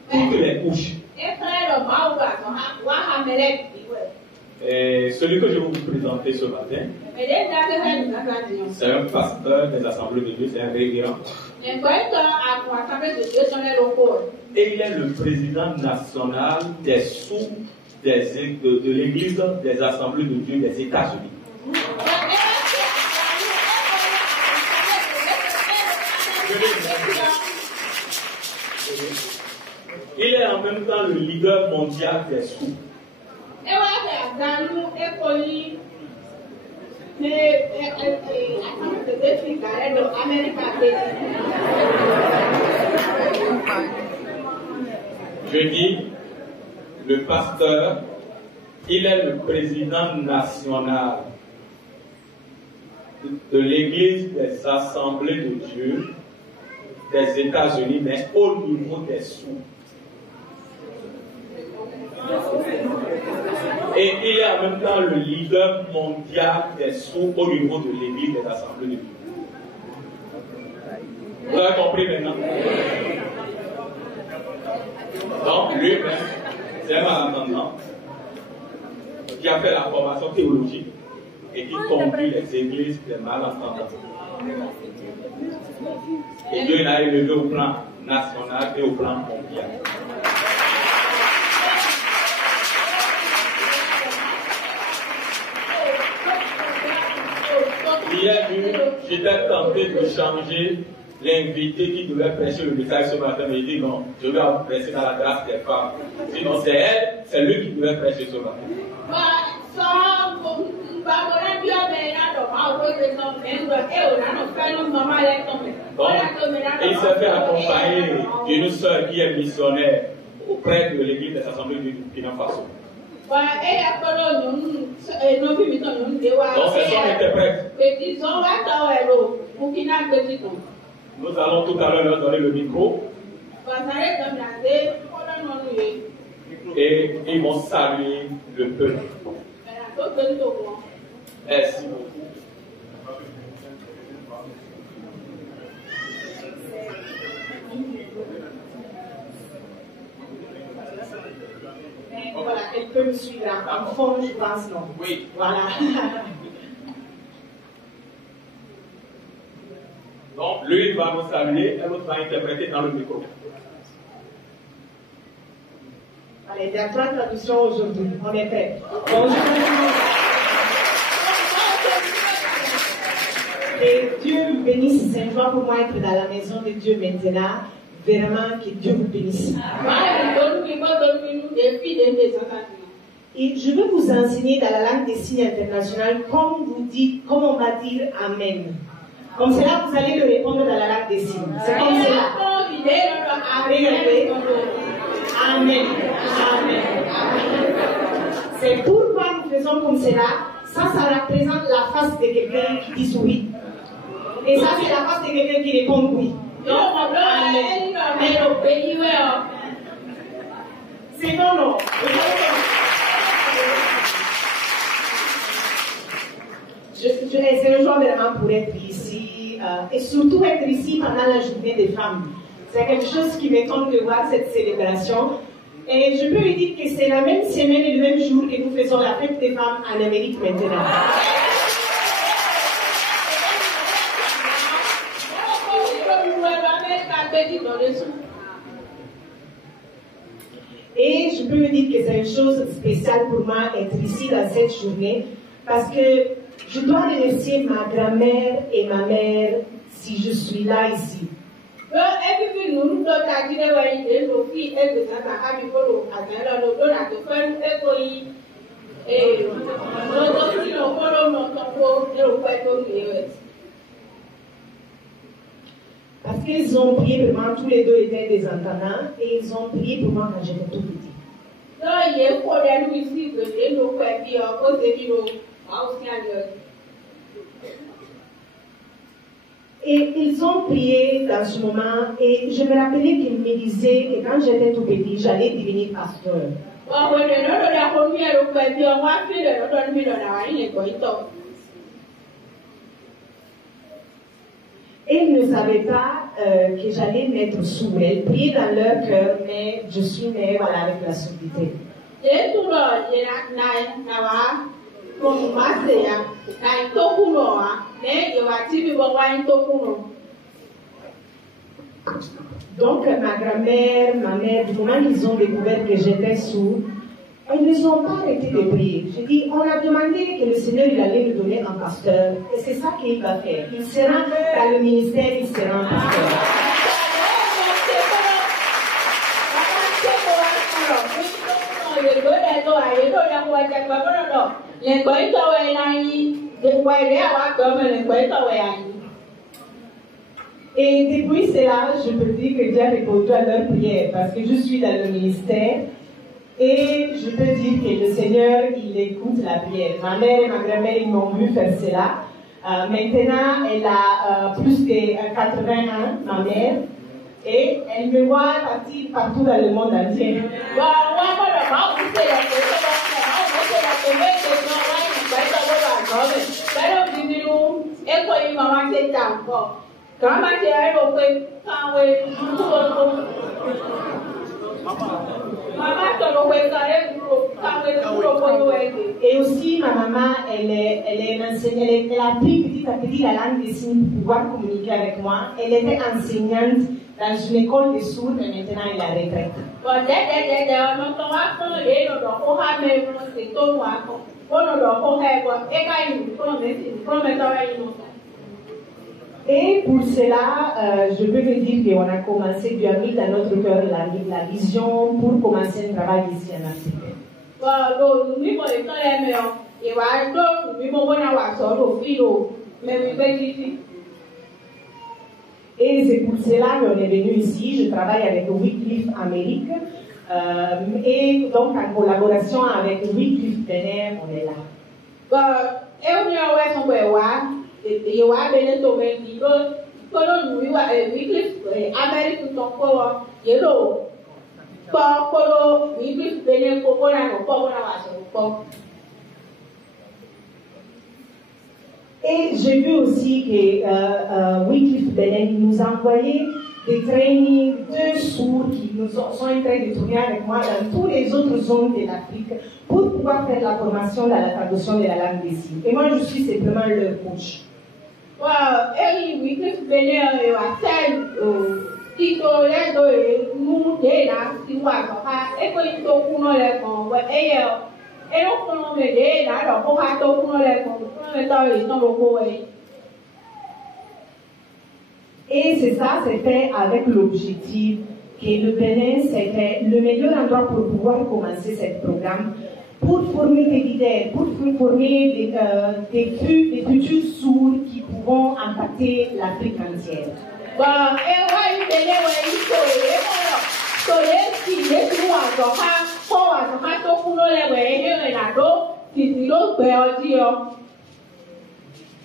toutes les couches. Et celui que je vais vous présenter ce matin, c'est un pasteur des assemblées de Dieu, c'est un révérend. Et il est le président national des sous de l'église des assemblées de Dieu des États-Unis. Il est en même temps le leader mondial des sous. Je dis, le pasteur, il est le président national de l'église des assemblées de Dieu des États-Unis, mais au niveau des sous. Et il est en même temps le leader mondial des sous au niveau de l'Église des assemblées de Dieu. Vous avez compris maintenant? Donc, lui-même, c'est un malentendant qui a fait la formation théologique et qui conduit les églises des malentendants. Et Dieu l'a élevé au plan national et au plan mondial. Hier, j'étais tenté de changer l'invité qui devait prêcher le message ce matin, mais il dit non, je vais prêcher dans la grâce des femmes. Sinon, c'est elle, c'est lui qui devait prêcher ce matin. Bon, et il s'est fait accompagner d'une sœur qui est missionnaire auprès de l'église des assemblées du Burkina Faso. Donc, c'est son interprète. Nous allons tout à l'heure leur donner le micro. Et ils vont saluer le peuple. Merci beaucoup. Voilà, elle peut me suivre en fond, je pense, non. Oui. Voilà. Donc, lui, il va nous saluer, elle va interpréter dans le micro. Allez, il y a 3 traductions aujourd'hui. On est prêts. Bonjour. Et Dieu vous bénisse. C'est une joie pour moi d'être dans la maison de Dieu maintenant. Vraiment, que Dieu vous bénisse. Et je veux vous enseigner dans la langue des signes internationale comment on va dire Amen. Comme cela, vous allez le répondre dans la langue des signes. C'est comme cela. Regardez. Amen. Amen. C'est pourquoi nous faisons comme cela. Ça représente la face de quelqu'un qui dit oui. Et ça, c'est la face de quelqu'un qui répond oui. C'est non. C'est le jour vraiment pour être ici et surtout être ici pendant la journée des femmes. C'est quelque chose qui m'étonne de voir cette célébration. Et je peux lui dire que c'est la même semaine et le même jour que nous faisons la fête des femmes en Amérique maintenant. Et je peux lui dire que c'est une chose spéciale pour moi être ici dans cette journée parce que je dois remercier ma grand-mère et ma mère si je suis là ici. Parce qu'ils ont prié pour moi, tous les deux étaient des entendants, et ils ont prié pour moi quand j'étais tout petit. Et ils ont prié dans ce moment, et je me rappelais qu'ils me disaient que quand j'étais tout petit, j'allais devenir pasteur. Et ils ne savaient pas que j'allais mettre sourd. Elles priaient dans leur cœur, mais je suis née voilà, avec la surdité. Donc ma grand-mère, ma mère, du moment qu'ils ont découvert que j'étais sourde, elles ne sont pas arrêtées de prier. Je dis, on a demandé que le Seigneur il allait nous donner un pasteur, et c'est ça qu'il va faire. Il sera dans le ministère, il sera un pasteur. Et depuis cela, je peux dire que Dieu a répondu à leur prière parce que je suis dans le ministère et je peux dire que le Seigneur, il écoute la prière. Ma mère et ma grand-mère, ils m'ont vu faire cela. Maintenant, elle a plus de 80 ans, ma mère. Et elle me voit partir partout dans le monde entier. Et aussi, ma maman, elle a appris petit à petit la langue des signes pour pouvoir communiquer avec moi. Elle était enseignante dans une école de sourds, mais maintenant elle est à retraite. Et pour cela, je peux vous dire qu'on a commencé, Dieu a mis dans notre cœur la vision pour commencer un travail ici en Afrique. Et c'est pour cela qu'on est venu ici. Je travaille avec Wycliffe Amérique. Et donc, en collaboration avec Wycliffe Benin, on est là. Et j'ai vu aussi que Wycliffe Benin nous a envoyé des trainings de sourds qui nous sont en train de tourner avec moi dans toutes les autres zones de l'Afrique pour pouvoir faire la formation dans la traduction de la langue des signes. Et moi, je suis simplement leur coach. Et c'est ça, c'est fait avec l'objectif que le Bénin, c'était le meilleur endroit pour pouvoir commencer ce programme, pour former des leaders, pour former des futurs sourds qui pourront impacter l'Afrique entière.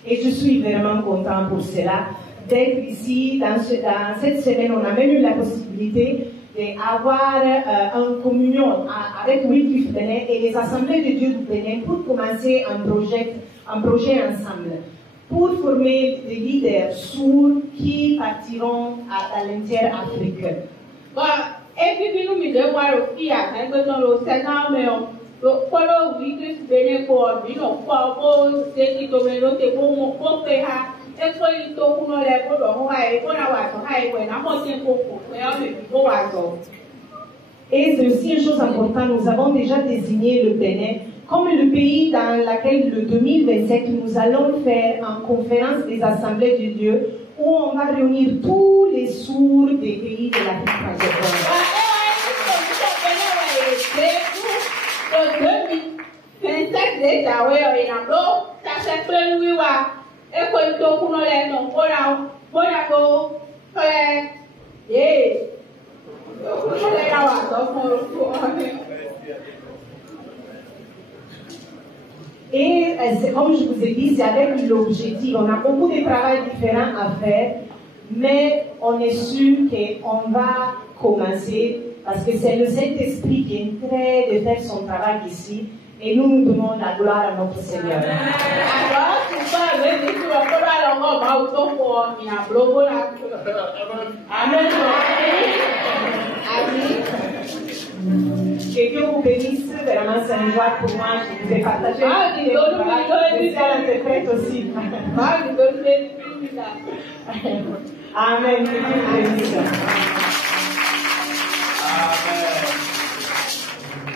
Et je suis vraiment content pour cela d'être ici. Dans cette semaine, on a même eu la possibilité d'avoir une communion avec Wycliffe Benin et les Assemblées de Dieu du Bénin pour commencer un projet ensemble, pour former des leaders sourds qui partiront à l'intérieur Afrique. Et puis, nous me devons aussi à le Sénat, mais follow Wycliffe Benin pour nous, pour ceux qui doivent nous pour faire. Et c'est aussi une chose importante, nous avons déjà désigné le Bénin comme le pays dans lequel, le 2027, nous allons faire une conférence des Assemblées de Dieu où on va réunir tous les sourds des pays de l'Afrique francophone. Et comme je vous ai dit, c'est avec l'objectif. On a beaucoup de travail différent à faire, mais on est sûr qu'on va commencer parce que c'est le Saint-Esprit qui est en train de faire son travail ici. Et nous nous donnons la gloire à notre Seigneur. Amen. Que Dieu vous bénisse. Vraiment, c'est une joie pour moi. Je vous ai partagé. Je suis l'interprète aussi. Amen. Que Dieu vous bénisse. Amen.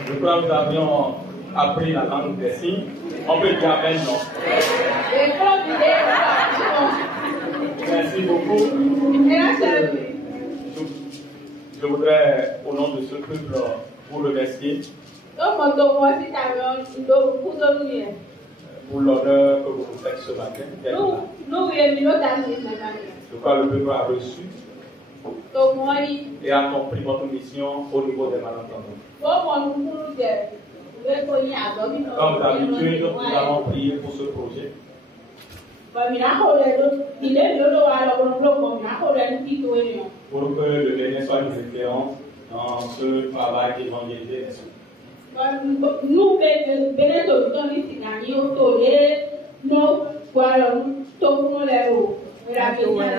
Je crois que nous avions appris la langue des signes. On peut dire Amen, non? Merci beaucoup. Je voudrais, au nom de ce peuple, vous remercier pour l'honneur que vous nous faites ce matin. Je crois que le peuple a reçu et a compris votre mission au niveau des malentendants. Comme d'habitude, nous allons prier pour ce projet. pour que le Bénin soit une référence dans ce travail d'évangélisation. Nous, Bénin,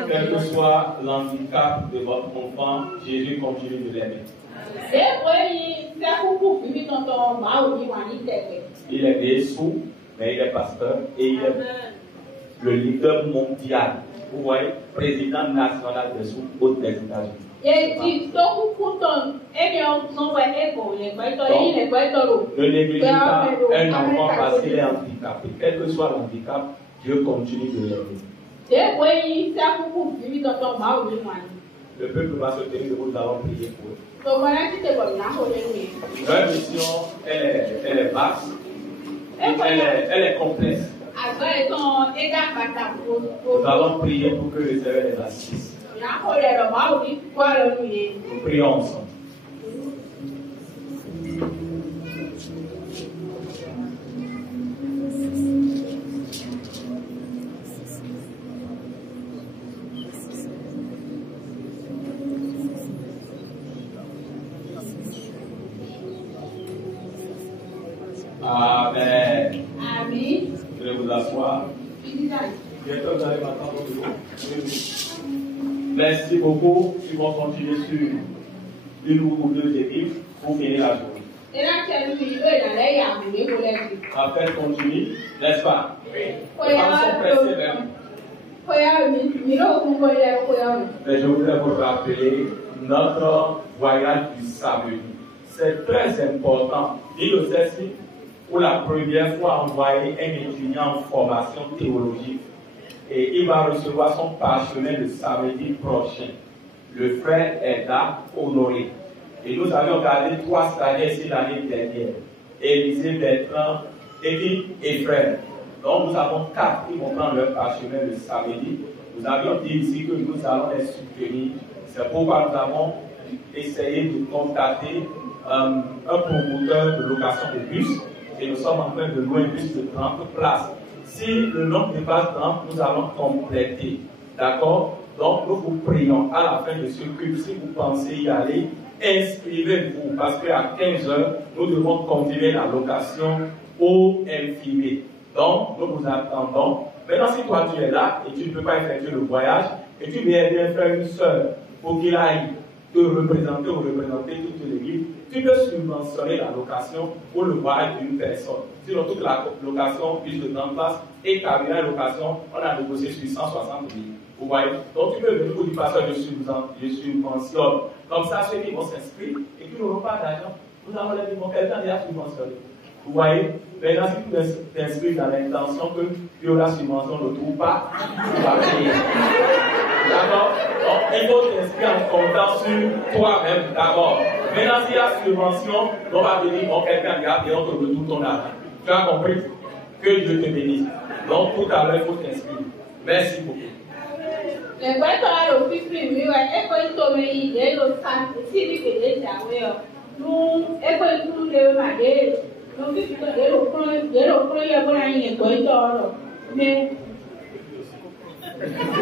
quel que soit l'handicap de votre enfant, Jésus continue de l'aimer. Il est né sourd, mais il est pasteur et il est le leader mondial. Vous voyez, président national des sourds des États-Unis. Ne négligez pas un enfant parce qu'il est handicapé. Quel que soit l'handicap, Dieu continue de l'aimer. Le peuple va se tenir debout, nous allons prier pour eux. Leur mission, elle est basse, elle est complexe. Nous allons prier pour que le Seigneur les assiste. Nous prions ensemble. Amen. Amen. Vous voulez vous asseoir? Bientôt vous allez m'attendre de l'eau. Merci beaucoup. Ils vont continuer sur une ou deux équipes pour finir la journée. Après, continue, n'est-ce pas? Oui. Les femmes sont pressées même. Mais je voudrais vous rappeler notre voyage du samedi. C'est très important. Il le sait si, pour la première fois, envoyé un étudiant en formation théologique. Et il va recevoir son parchemin le samedi prochain. Le frère Eda Honoré. Et nous avions gardé 3 stagiaires ici l'année dernière. Élisée, Bertrand, Élie et frère. Donc nous avons 4 qui vont prendre leur parchemin le samedi. Nous avions dit ici que nous allons les soutenir. C'est pourquoi nous avons essayé de contacter un promoteur de location de bus. Et nous sommes en train de louer un bus de 30 places. Si le nombre dépasse 30, nous allons compléter. D'accord? Donc, nous vous prions à la fin de ce culte, si vous pensez y aller, inscrivez-vous, parce qu'à 15 heures, nous devons continuer la location au infirmier. Donc, nous vous attendons. Maintenant, si toi tu es là et tu ne peux pas effectuer le voyage, et tu veux aider un frère, une soeur, pour qu'il aille te représenter ou représenter toute l'église, tu peux subventionner la location pour le voyage d'une personne. Sinon, toute la location, plus de 30 places, et cabinet location, on a négocié sur 160 000. Vous voyez? Donc, tu peux venir pour dire, pasteur, je subventionne. Comme ça, ceux qui vont s'inscrire et qui n'auront pas d'argent, nous allons les dire, bon, quelqu'un déjà subventionné. Vous voyez? Maintenant, si tu t'inscris dans l'intention que tu auras subvention, ne trouve pas, tu vas payer. D'accord? Donc, il faut t'inscrire en comptant sur toi-même d'abord. Maintenant, s'il y a subvention, on va te dire, bon, quelqu'un regarde et on te retourne ton argent. Tu as compris? Que Dieu te bénisse. Donc, tout à l'heure, il faut t'inscrire. Merci beaucoup.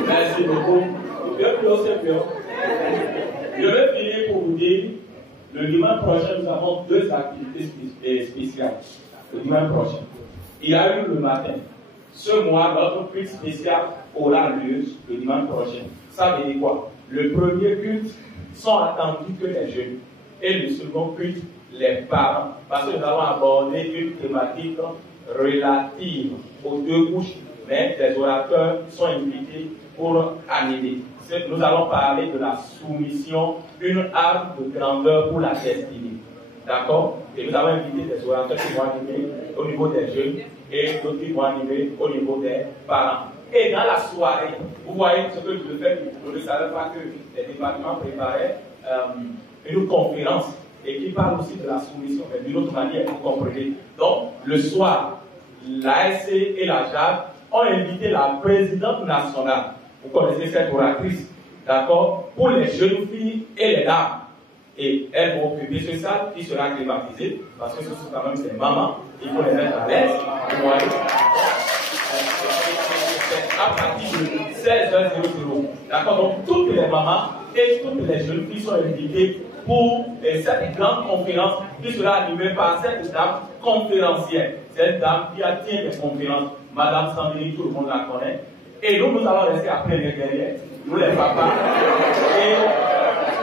Merci beaucoup. Je vais finir pour vous dire, le dimanche prochain, nous avons 2 activités spéciales. Le dimanche prochain. Il y a eu le matin. Ce mois, notre culte spécial aura lieu le dimanche prochain. Ça veut dire quoi? Le premier culte sont attendus que les jeunes. Et le second culte, les parents. Parce que nous allons aborder une thématique relative aux 2 couches, mais les orateurs sont invités pour animer. Nous allons parler de la soumission, une arme de grandeur pour la destinée. D'accord? Et nous avons invité des orateurs qui vont animer au niveau des jeunes et d'autres qui vont animer au niveau des parents. Et dans la soirée, vous voyez ce que je veux faire, je ne savais pas que les départements préparaient une conférence et qui parle aussi de la soumission, mais d'une autre manière, vous comprenez. Donc, le soir, l'ASC et la JAD ont invité la présidente nationale. Vous connaissez cette oratrice, d'accord? Pour les jeunes filles et les dames. Et elles vont occuper ce salle qui sera climatisé, parce que ce sont quand même des mamans, il faut les mettre à l'aise. Vous voyez? À partir de 16h00. D'accord? Donc, toutes les mamans et toutes les jeunes filles sont invitées pour cette grande conférence qui sera animée par cette dame conférencière. Cette dame qui a tient des conférences, Madame Sandrine, tout le monde la connaît. Et nous allons rester après derrière, nous les papas,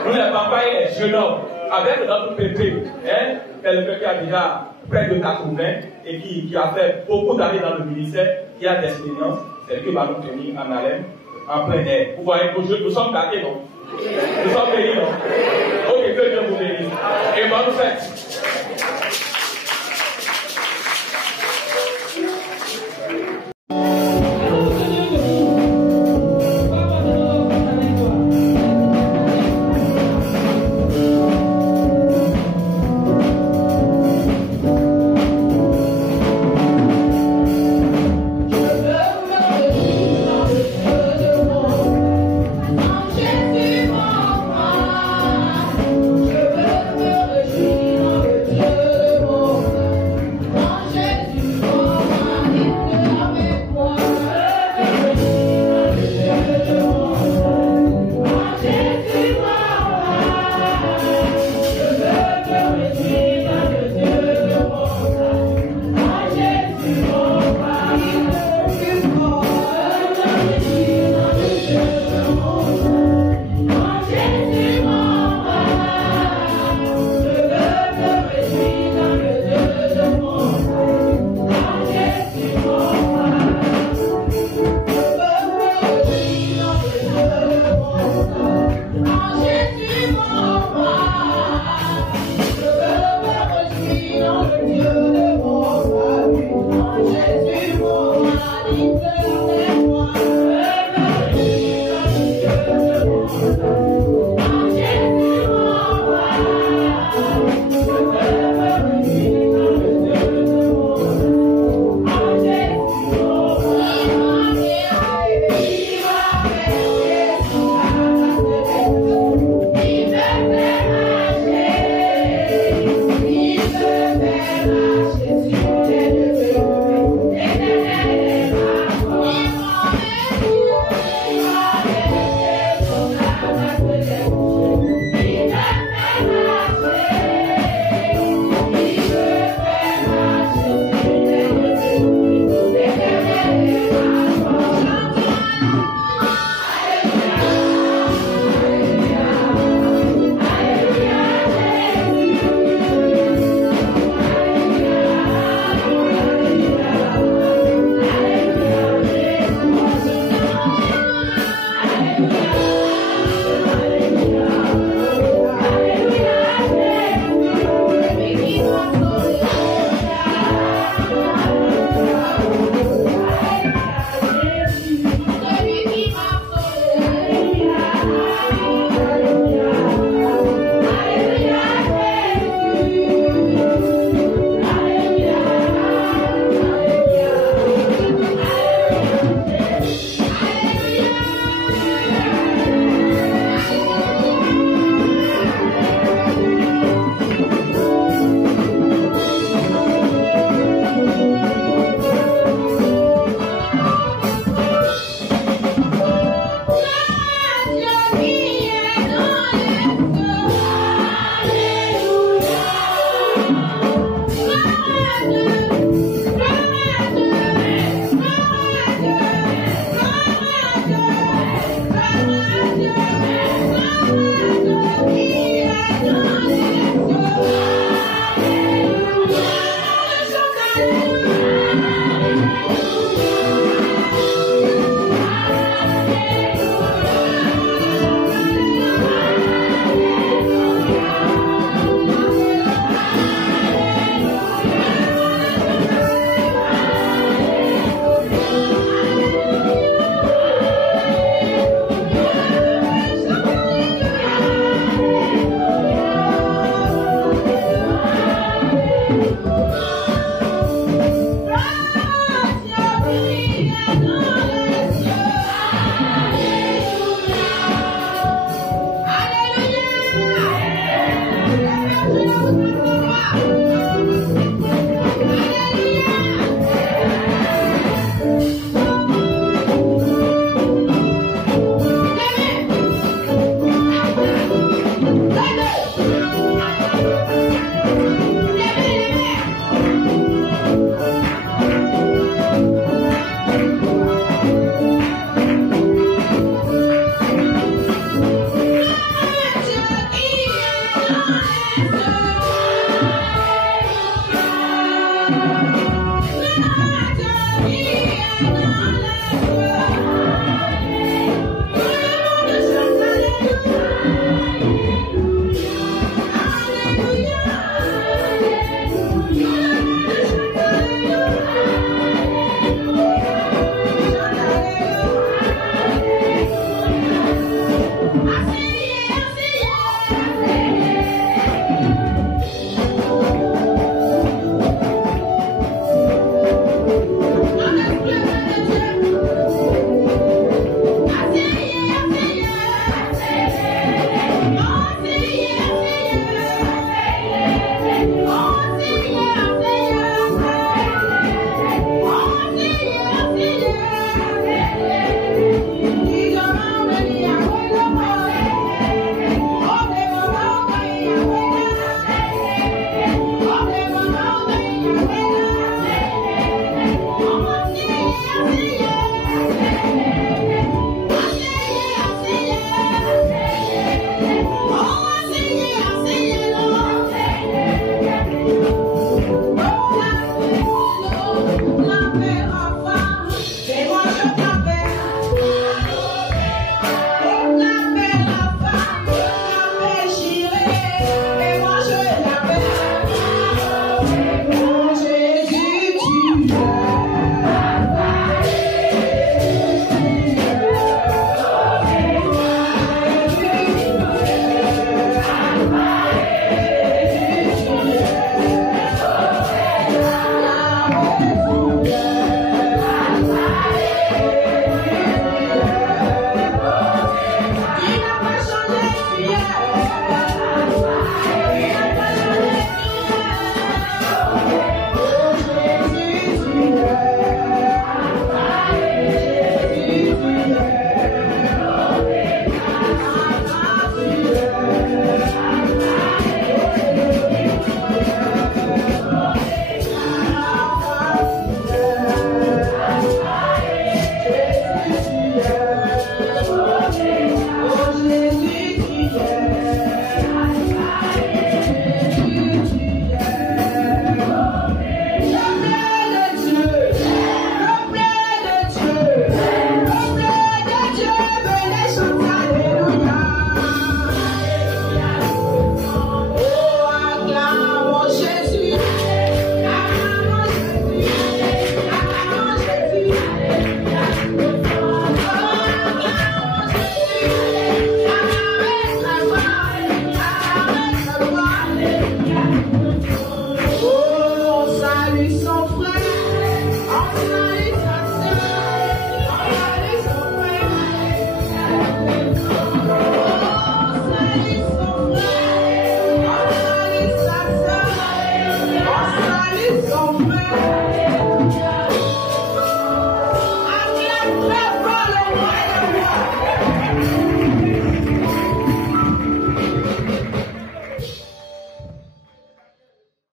et les jeunes hommes, avec notre pépé, quelqu'un qui a déjà près de 80 et qui a fait beaucoup d'années dans le ministère, qui a d'expérience, c'est lui qui va nous tenir en haleine, en plein air. Vous voyez, nous sommes gâtés, non? Nous sommes bénis, non? Ok, que Dieu vous bénisse. Et bonne fête. Amen.